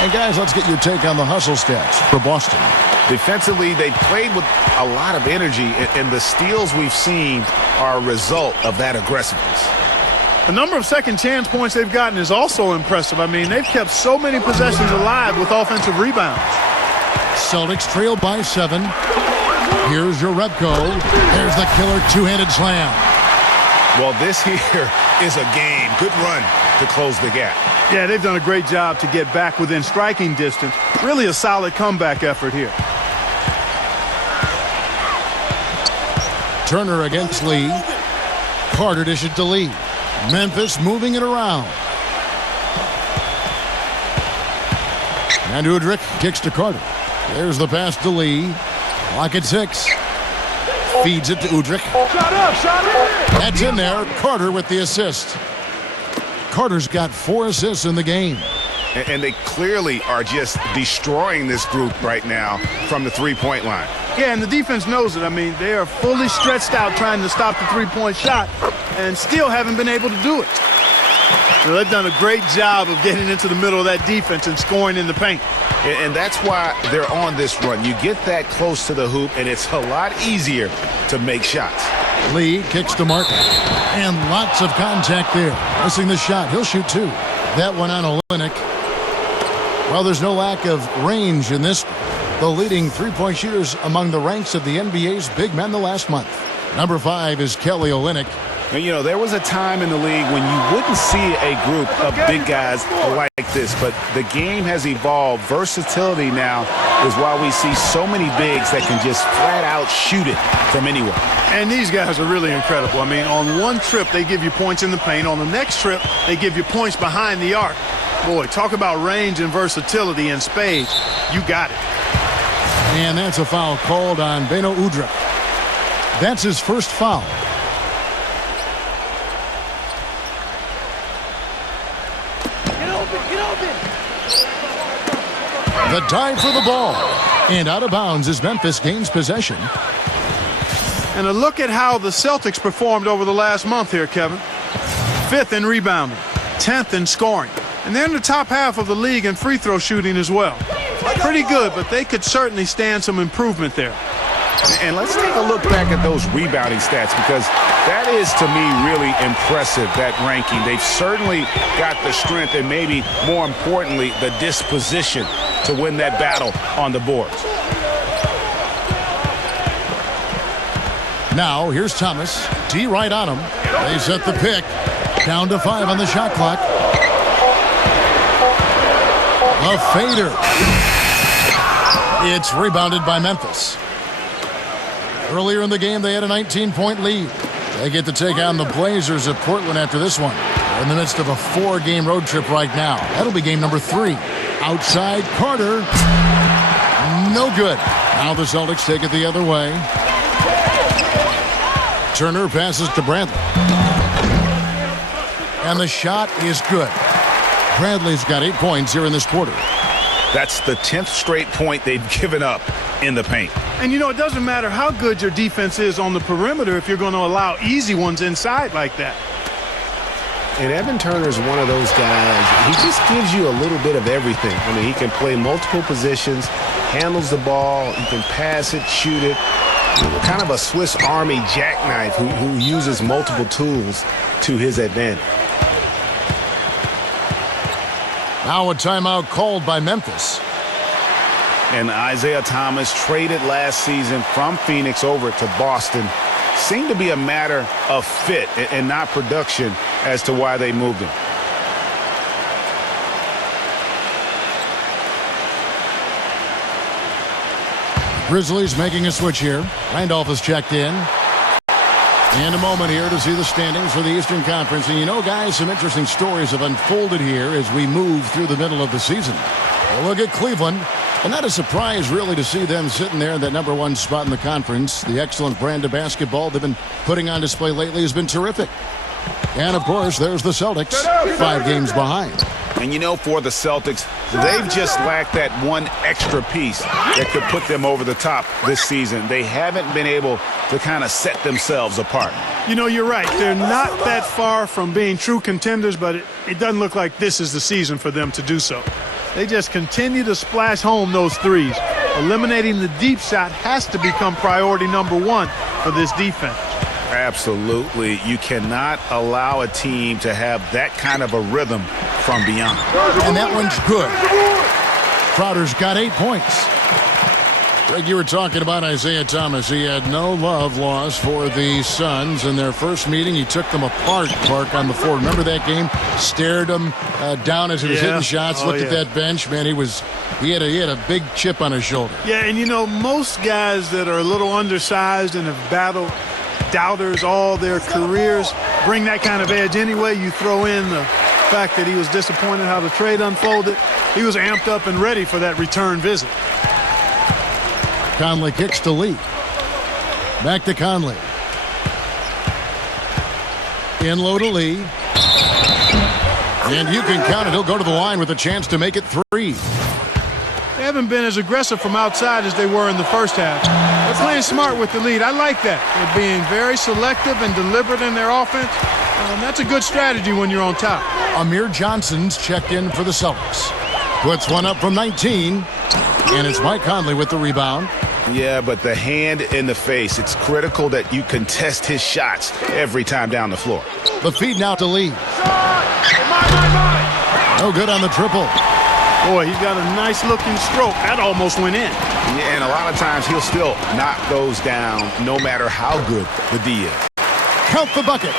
And guys, let's get your take on the hustle stats for Boston. Defensively, they played with a lot of energy, and the steals we've seen are a result of that aggressiveness. The number of second chance points they've gotten is also impressive. I mean, they've kept so many possessions alive with offensive rebounds. Celtics trail by 7. Here's your Rebko. There's the killer two-handed slam. Well, this here is a game. Good run to close the gap. Yeah, they've done a great job to get back within striking distance. Really a solid comeback effort here. Turner against Lee. Carter dishes to Lee. Memphis moving it around. And Udrih kicks to Carter. There's the pass to Lee. Clock at 6. Feeds it to Udrih. That's in there. Carter with the assist. Carter's got 4 assists in the game. And they clearly are just destroying this group right now from the three-point line. Yeah, and the defense knows it. I mean, they are fully stretched out trying to stop the three-point shot and still haven't been able to do it. So they've done a great job of getting into the middle of that defense and scoring in the paint. And that's why they're on this run. You get that close to the hoop, and it's a lot easier to make shots. Lee kicks to Martin. And lots of contact there. Missing the shot. He'll shoot 2. That one on Olynyk. Well, there's no lack of range in this. The leading three-point shooters among the ranks of the NBA's big men the last month. Number 5 is Kelly Olynyk. And, you know, there was a time in the league when you wouldn't see a group of big guys like this, but the game has evolved. Versatility now is why we see so many bigs that can just flat out shoot it from anywhere. And these guys are really incredible. I mean, on one trip, they give you points in the paint. On the next trip, they give you points behind the arc. Boy, talk about range and versatility in spades. You got it. And that's a foul called on Beno Udrih. That's his first foul. The dive for the ball. And out of bounds as Memphis gains possession. And a look at how the Celtics performed over the last month here, Kevin. 5th in rebounding, 10th in scoring. And they're in the top half of the league in free throw shooting as well. Pretty good, but they could certainly stand some improvement there. And let's take a look back at those rebounding stats, because that is, to me, really impressive, that ranking. They've certainly got the strength and maybe, more importantly, the disposition to win that battle on the boards. Now, here's Thomas. D right on him. They set the pick. Down to 5 on the shot clock. A fader. It's rebounded by Memphis. Earlier in the game, they had a 19-point lead. They get to take on the Blazers of Portland after this one. They're in the midst of a 4-game road trip right now. That'll be game number 3. Outside, Carter. No good. Now the Celtics take it the other way. Turner passes to Bradley. And the shot is good. Bradley's got 8 points here in this quarter. That's the 10th straight point they've given up in the paint. And, you know, it doesn't matter how good your defense is on the perimeter if you're going to allow easy ones inside like that. And Evan Turner is one of those guys. He just gives you a little bit of everything. I mean, he can play multiple positions, handles the ball, he can pass it, shoot it. Kind of a Swiss Army jackknife who uses multiple tools to his advantage. Now a timeout called by Memphis. And Isaiah Thomas, traded last season from Phoenix over to Boston, seemed to be a matter of fit and not production as to why they moved him. Grizzlies making a switch here. Randolph is checked in. And a moment here to see the standings for the Eastern Conference. And you know, guys, some interesting stories have unfolded here as we move through the middle of the season. We'll look at Cleveland. And not a surprise, really, to see them sitting there in that #1 spot in the conference. The excellent brand of basketball they've been putting on display lately has been terrific. And, of course, there's the Celtics, 5 games behind. And, you know, for the Celtics, they've just lacked that one extra piece that could put them over the top this season. They haven't been able to kind of set themselves apart. You know, you're right. They're not that far from being true contenders, but it doesn't look like this is the season for them to do so. They just continue to splash home those threes. Eliminating the deep shot has to become priority #1 for this defense. Absolutely. You cannot allow a team to have that kind of a rhythm from beyond. And that one's good. Crowder's got 8 points. Greg, you were talking about Isaiah Thomas. He had no love lost for the Suns in their first meeting. He took them apart, Clark, on the floor. Remember that game? Stared him down as he was hitting shots. Looked at that bench. Man, he had a big chip on his shoulder. Yeah, and you know, most guys that are a little undersized and have battled doubters all their careers bring that kind of edge anyway. You throw in the fact that he was disappointed how the trade unfolded. He was amped up and ready for that return visit. Conley kicks to Lee. Back to Conley. In low to Lee. And you can count it. He'll go to the line with a chance to make it 3. They haven't been as aggressive from outside as they were in the first half. They're playing smart with the lead. I like that. They're being very selective and deliberate in their offense. That's a good strategy when you're on top. Amir Johnson's checked in for the Celtics. Puts one up from 19. And it's Mike Conley with the rebound. Yeah, but the hand in the face, it's critical that you contest his shots every time down the floor. The feed now to Lee. No good on the triple. Boy, he's got a nice-looking stroke. That almost went in. Yeah, and a lot of times he'll still knock those down no matter how good the D is. Count the bucket.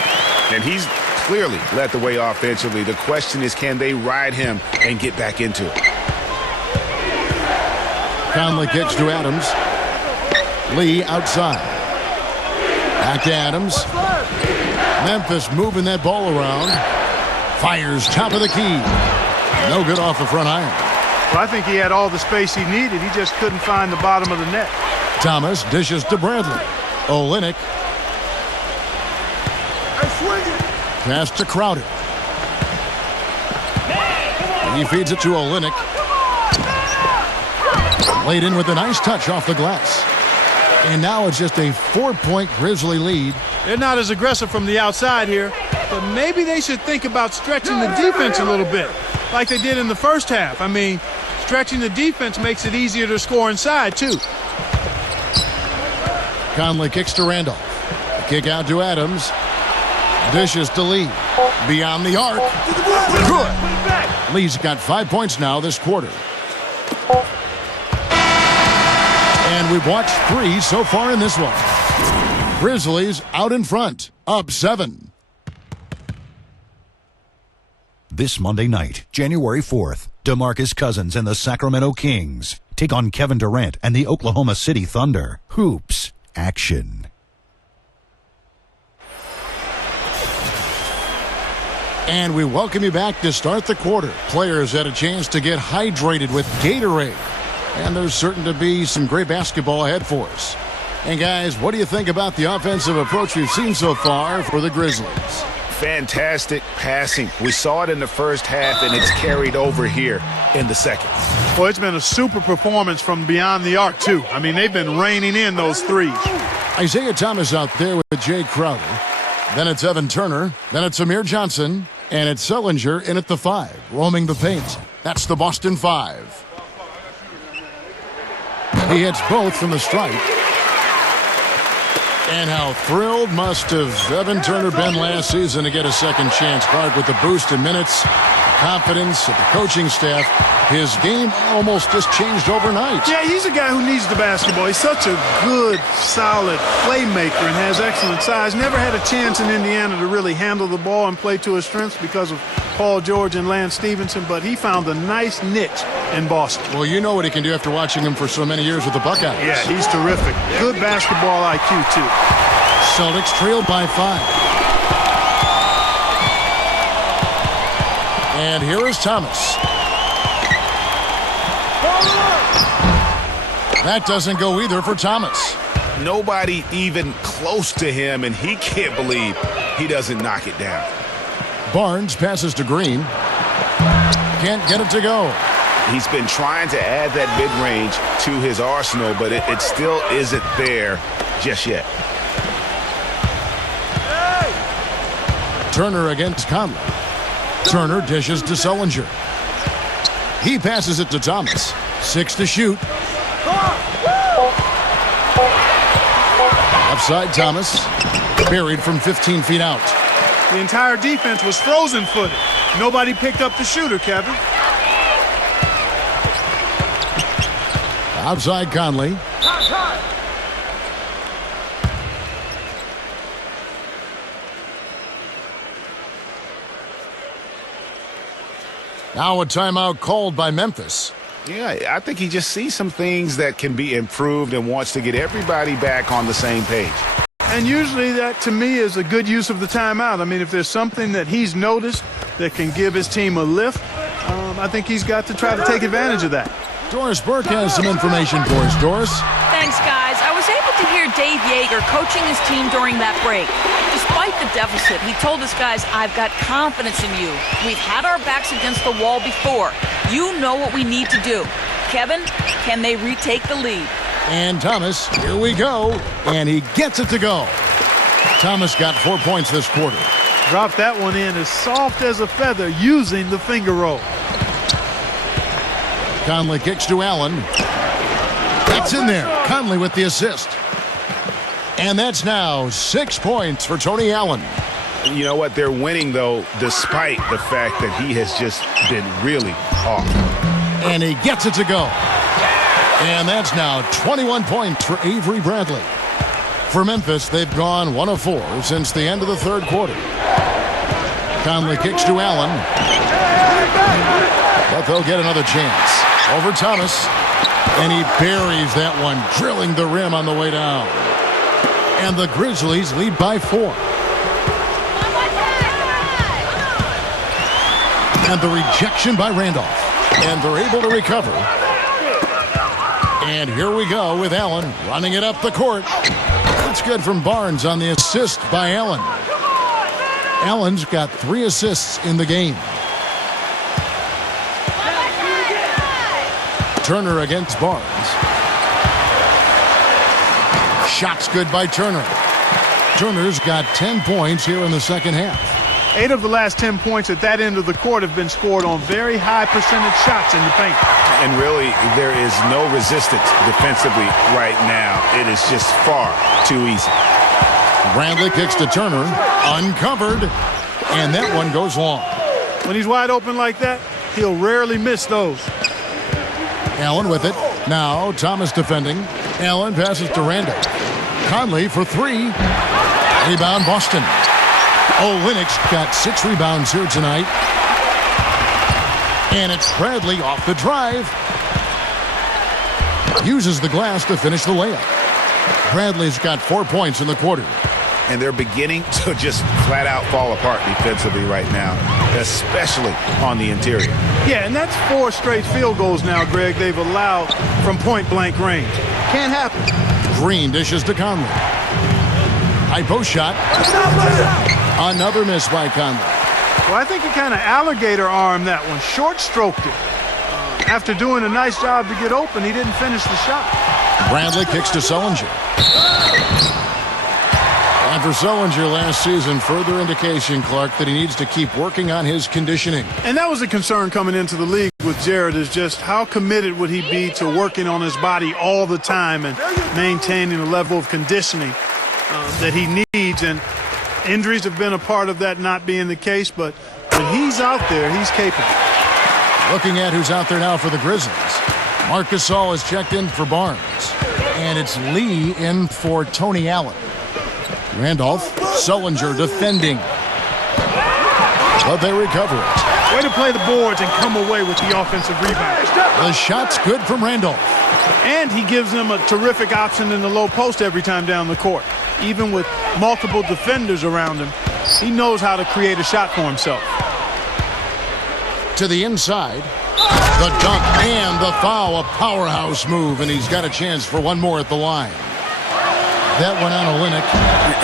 And he's clearly led the way offensively. The question is, can they ride him and get back into it? Conley kicks to Adams. Lee outside. Back to Adams. Memphis moving that ball around. Fires top of the key. No good off the front iron. Well, I think he had all the space he needed. He just couldn't find the bottom of the net. Thomas dishes to Bradley. Olynyk. Pass to Crowder. He feeds it to Olynyk. Laid in with a nice touch off the glass. And now it's just a 4-point Grizzly lead. They're not as aggressive from the outside here, but maybe they should think about stretching the defense a little bit, like they did in the first half. I mean, stretching the defense makes it easier to score inside, too. Conley kicks to Randolph. Kick out to Adams. Dishes to Lee. Beyond the arc. Good. Lee's got 5 points now this quarter. And we've watched 3 so far in this one. Grizzlies out in front, up 7. This Monday night, January 4th, DeMarcus Cousins and the Sacramento Kings take on Kevin Durant and the Oklahoma City Thunder. Hoops action. And we welcome you back to start the quarter. Players had a chance to get hydrated with Gatorade. And there's certain to be some great basketball ahead for us. And guys, what do you think about the offensive approach we've seen so far for the Grizzlies? Fantastic passing. We saw it in the first half, and it's carried over here in the second. Well, it's been a super performance from beyond the arc, too. I mean, they've been raining in those threes. Isaiah Thomas out there with Jay Crowder. Then it's Evan Turner. Then it's Amir Johnson. And it's Sullinger in at the 5, roaming the paint. That's the Boston 5. He hits both from the stripe. And how thrilled must have Evan Turner been last season to get a second chance. Clark with the boost in minutes, confidence of the coaching staff. His game almost just changed overnight. Yeah, he's a guy who needs the basketball. He's such a good, solid playmaker and has excellent size. Never had a chance in Indiana to really handle the ball and play to his strengths because of Paul George and Lance Stevenson, but he found a nice niche in Boston. Well, you know what he can do after watching him for so many years with the Buckeyes. Yeah, he's terrific. Good basketball IQ, too. Celtics trailed by 5. And here is Thomas. That doesn't go either for Thomas. Nobody even close to him, and he can't believe he doesn't knock it down. Barnes passes to Green. Can't get it to go. He's been trying to add that mid-range to his arsenal, but it still isn't there just yet. Turner against Conley. Turner dishes to Sullinger. He passes it to Thomas. 6 to shoot. Upside Thomas. Buried from 15 feet out. The entire defense was frozen-footed. Nobody picked up the shooter, Kevin. Outside Conley. Now a timeout called by Memphis. Yeah, I think he just sees some things that can be improved and wants to get everybody back on the same page. And usually that, to me, is a good use of the timeout. I mean, if there's something that he's noticed that can give his team a lift, I think he's got to try to take advantage of that. Doris Burke has some information for us. Doris? Thanks, guys. I was able to hear Dave Yeager coaching his team during that break. Despite the deficit, he told his guys, I've got confidence in you. We've had our backs against the wall before. You know what we need to do. Kevin, can they retake the lead? And Thomas, here we go. And he gets it to go. Thomas got 4 points this quarter. Dropped that one in as soft as a feather using the finger roll. Conley kicks to Allen. That's in there. Conley with the assist. And that's now 6 points for Tony Allen. You know what? They're winning, though, despite the fact that he has just been really off. And he gets it to go. And that's now 21 points for Avery Bradley. For Memphis, they've gone 1 of 4 since the end of the third quarter. Conley kicks to Allen. But they'll get another chance. Over Thomas. And he buries that one, drilling the rim on the way down. And the Grizzlies lead by 4. And the rejection by Randolph. And they're able to recover. And here we go with Allen running it up the court. It's good from Barnes on the assist by Allen. Allen's got 3 assists in the game. Turner against Barnes. Shots good by Turner. Turner's got 10 points here in the second half. 8 of the last 10 points at that end of the court have been scored on very high percentage shots in the paint. And really, there is no resistance defensively right now. It is just far too easy. Bradley kicks to Turner. Uncovered. And that one goes long. When he's wide open like that, he'll rarely miss those. Allen with it. Now Thomas defending. Allen passes to Randall. Conley for 3. Rebound Boston. Olynyk got 6 rebounds here tonight. And it's Bradley off the drive. Uses the glass to finish the layup. Bradley's got 4 points in the quarter. And they're beginning to just flat out fall apart defensively right now, especially on the interior. Yeah, and that's 4 straight field goals now, Greg, they've allowed from point-blank range. Can't happen. Green dishes to Conley. High post shot. Another miss by Conley. Well, I think he kind of alligator armed that one, short-stroked it. After doing a nice job to get open, he didn't finish the shot. Bradley kicks to Sullinger. And for Sullinger last season, further indication, Clark, that he needs to keep working on his conditioning. And that was a concern coming into the league with Jared, is just how committed would he be to working on his body all the time and maintaining a level of conditioning that he needs. And injuries have been a part of that not being the case, but when he's out there, he's capable. Looking at who's out there now for the Grizzlies. Marc Gasol is checked in for Barnes. And it's Lee in for Tony Allen. Randolph, Sullinger defending. But they recover it. Way to play the boards and come away with the offensive rebound. The shot's good from Randolph. And he gives them a terrific option in the low post every time down the court. Even with multiple defenders around him, he knows how to create a shot for himself. To the inside. The dunk and the foul. A powerhouse move, and he's got a chance for one more at the line. That one on Olynyk.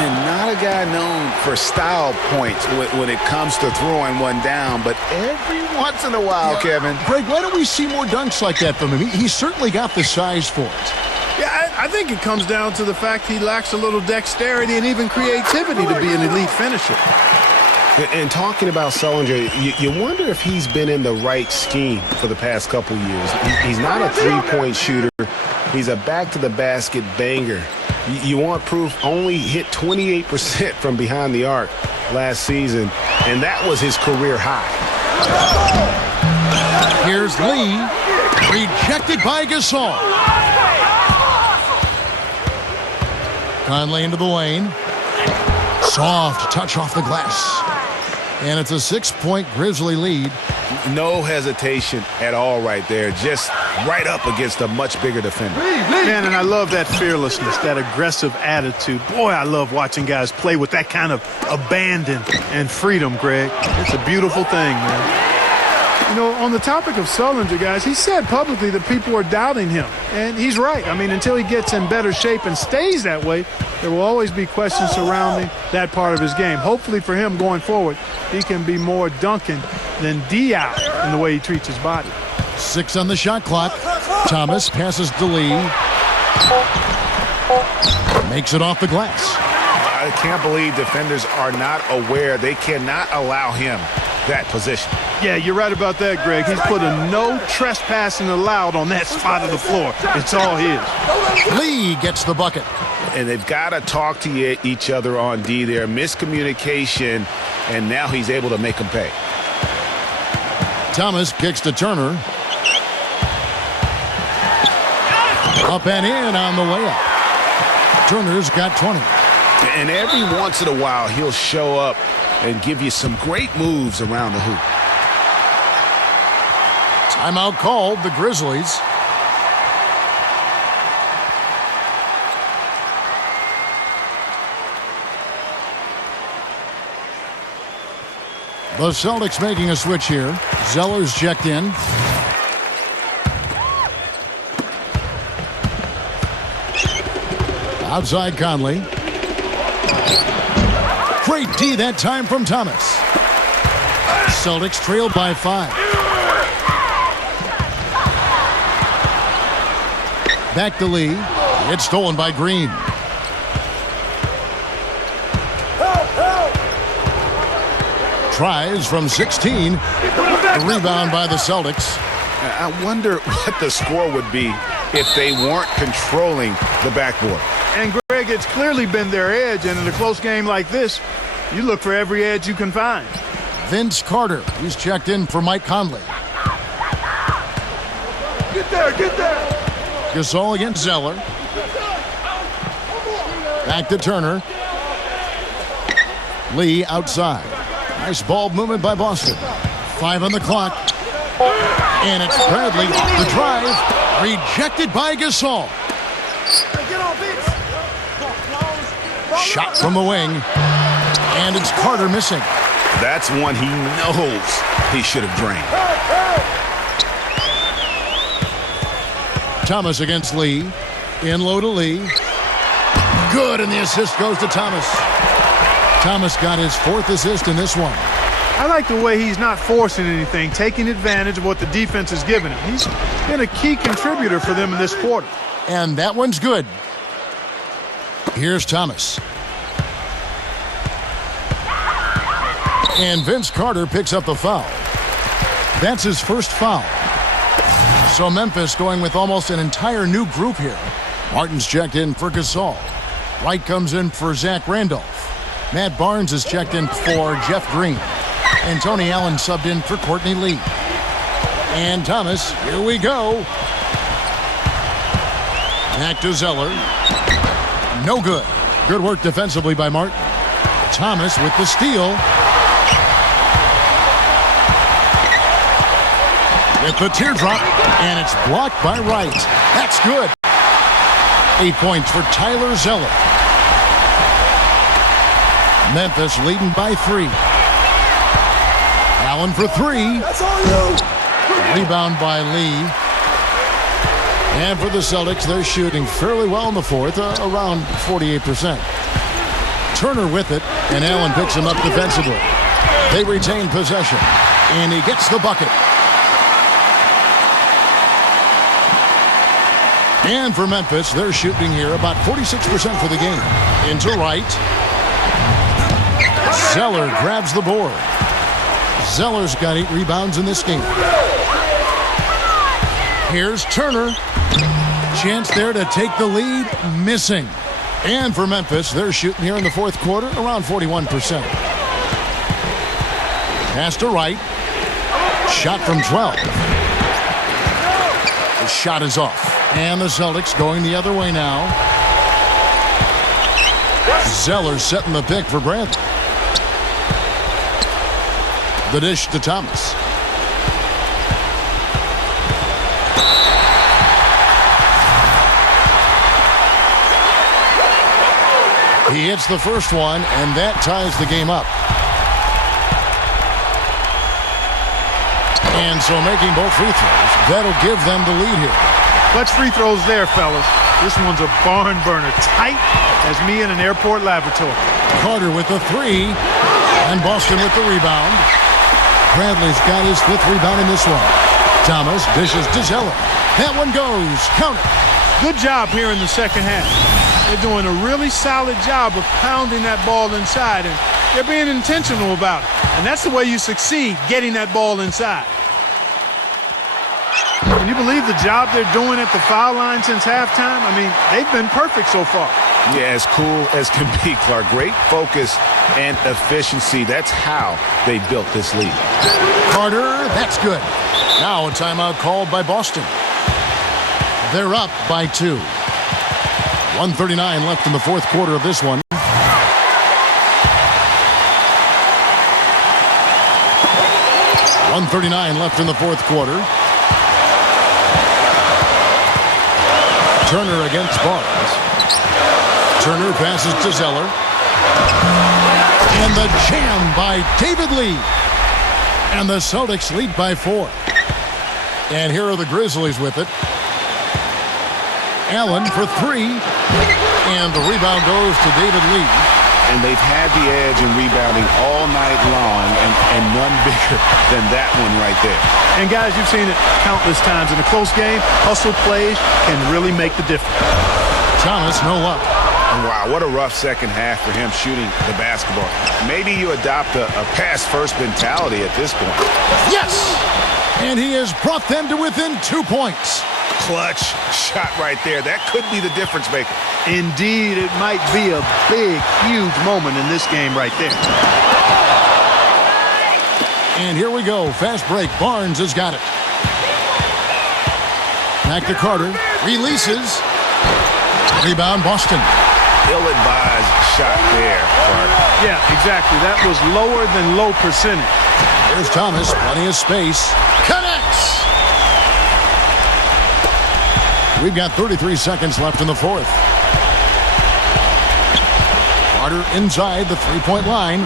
And not a guy known for style points when it comes to throwing one down, but every once in a while, Kevin. Greg, why don't we see more dunks like that from him? He's certainly got the size for it. Yeah, I think it comes down to the fact he lacks a little dexterity and even creativity to be an elite finisher. And talking about Sullinger, you wonder if he's been in the right scheme for the past couple years. He's not a three-point shooter. He's a back-to-the-basket banger. You want proof? Only hit 28% from behind the arc last season, and that was his career high. Here's Lee, rejected by Gasol. Conley into the lane. Soft touch off the glass. And it's a 6-point Grizzly lead. No hesitation at all right there. Just right up against a much bigger defender. Man, and I love that fearlessness, that aggressive attitude. Boy, I love watching guys play with that kind of abandon and freedom, Greg. It's a beautiful thing, man. You know, on the topic of Sullinger, guys, he said publicly that people are doubting him. And he's right. I mean, until he gets in better shape and stays that way, there will always be questions surrounding that part of his game. Hopefully for him going forward, he can be more Duncan than D-out in the way he treats his body. 6 on the shot clock. Thomas passes to Lee. Makes it off the glass. I can't believe defenders are not aware. They cannot allow him that position. Yeah, you're right about that, Greg. He's put a no trespassing allowed on that spot of the floor. It's all his. Lee gets the bucket. And they've got to talk to each other on D there. Miscommunication, and now he's able to make them pay. Thomas kicks to Turner. Up and in on the layup. Turner's got 20. And every once in a while, he'll show up and give you some great moves around the hoop. Timeout called, the Grizzlies. The Celtics making a switch here. Zeller's checked in. Outside Conley. Great D that time from Thomas. Celtics trailed by 5. Back to Lee. It's stolen by Green. Tries from 16. The rebound by the Celtics. I wonder what the score would be if they weren't controlling the backboard. And Greg, it's clearly been their edge, and in a close game like this, you look for every edge you can find. Vince Carter, he's checked in for Mike Conley. Get there, get there. Gasol against Zeller. Back to Turner. Lee outside. Nice ball movement by Boston. 5 on the clock. And it's Bradley. The drive. Rejected by Gasol. Shot from the wing. And it's Carter missing. That's one he knows he should have drained. Thomas against Lee. In low to Lee. Good, and the assist goes to Thomas. Thomas got his 4th assist in this one. I like the way he's not forcing anything, taking advantage of what the defense is giving him. He's been a key contributor for them in this quarter. And that one's good. Here's Thomas. And Vince Carter picks up the foul. That's his first foul. So Memphis going with almost an entire new group here. Martin's checked in for Gasol. White comes in for Zach Randolph. Matt Barnes is checked in for Jeff Green. And Tony Allen subbed in for Courtney Lee. And Thomas, here we go. Back to Zeller. No good. Good work defensively by Martin. Thomas with the steal. With the teardrop, and it's blocked by Wright. That's good. 8 points for Tyler Zeller. Memphis leading by 3. Allen for 3. That's all you. Rebound by Lee. And for the Celtics, they're shooting fairly well in the fourth, around 48%. Turner with it, and Allen picks him up defensively. They retain possession, and he gets the bucket. And for Memphis, they're shooting here about 46% for the game. Into Wright. Zeller grabs the board. Zeller's got 8 rebounds in this game. Here's Turner. Chance there to take the lead. Missing. And for Memphis, they're shooting here in the fourth quarter around 41%. Pass to Wright. Shot from 12. The shot is off. And the Celtics going the other way now. Zeller setting the pick for Bradley. The dish to Thomas. He hits the first one, and that ties the game up. And so making both free throws, that'll give them the lead here. Clutch free throws there, fellas. This one's a barn burner. Tight as me in an airport laboratory. Carter with the 3, and Boston with the rebound. Bradley's got his 5th rebound in this one. Thomas dishes to Zeller. That one goes. Count it. Good job here in the second half. They're doing a really solid job of pounding that ball inside, and they're being intentional about it. And that's the way you succeed, getting that ball inside. Can you believe the job they're doing at the foul line since halftime? I mean, they've been perfect so far. Yeah, as cool as can be, Clark. Great focus and efficiency. That's how they built this lead. Carter, that's good. Now a timeout called by Boston. They're up by 2. 1:39 left in the fourth quarter of this one. .139 left in the fourth quarter. Turner against Barnes. Turner passes to Zeller. And the jam by David Lee. And the Celtics lead by 4. And here are the Grizzlies with it. Allen for 3. And the rebound goes to David Lee. And they've had the edge in rebounding all night long, and none bigger than that one right there. And guys, you've seen it countless times. In a close game, hustle plays can really make the difference. Thomas, no luck. Wow, what a rough second half for him shooting the basketball. Maybe you adopt a pass-first mentality at this point. Yes! And he has brought them to within 2 points. Clutch shot right there. That could be the difference maker. Indeed, it might be a big, huge moment in this game right there. And here we go. Fast break. Barnes has got it. Back to Carter. Releases. Rebound, Boston. Ill-advised shot there, Clark. Yeah, exactly. That was lower than low percentage. Here's Thomas. Plenty of space. Connects. We've got 33 seconds left in the fourth. Carter inside the three-point line.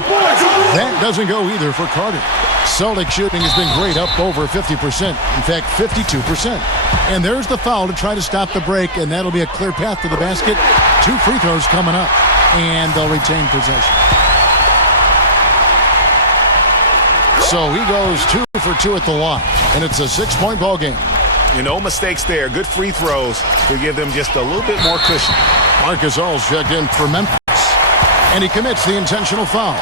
That doesn't go either for Carter. Celtic shooting has been great, up over 50%. In fact, 52%. And there's the foul to try to stop the break, and that'll be a clear path to the basket. 2 free throws coming up, and they'll retain possession. So he goes 2 for 2 at the line, and it's a 6-point ball game. No mistakes there. Good free throws to give them just a little bit more cushion. Marcus All's checked in for Memphis, and he commits the intentional foul.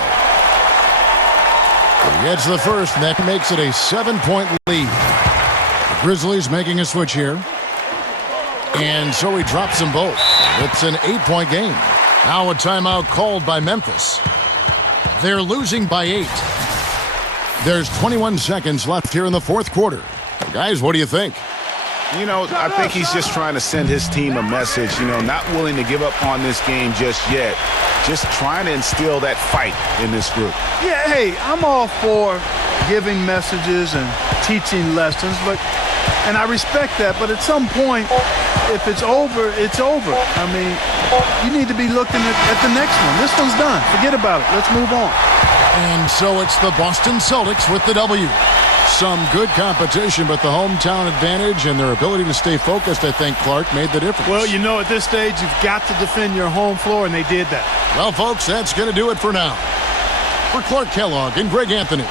Gets the first, and that makes it a 7-point lead. The Grizzlies making a switch here. And so he drops them both. It's an 8-point game. Now a timeout called by Memphis. They're losing by 8. There's 21 seconds left here in the fourth quarter. Guys, what do you think? You know, I think he's just trying to send his team a message, you know, not willing to give up on this game just yet. Just trying to instill that fight in this group. Yeah, hey, I'm all for giving messages and teaching lessons, and I respect that, but at some point, if it's over, it's over. I mean, you need to be looking at the next one. This one's done. Forget about it. Let's move on. And so it's the Boston Celtics with the W. Some good competition, but the hometown advantage and their ability to stay focused, I think, Clark, made the difference. Well, you know, at this stage, you've got to defend your home floor, and they did that. Well, folks, that's going to do it for now. For Clark Kellogg and Greg Anthony.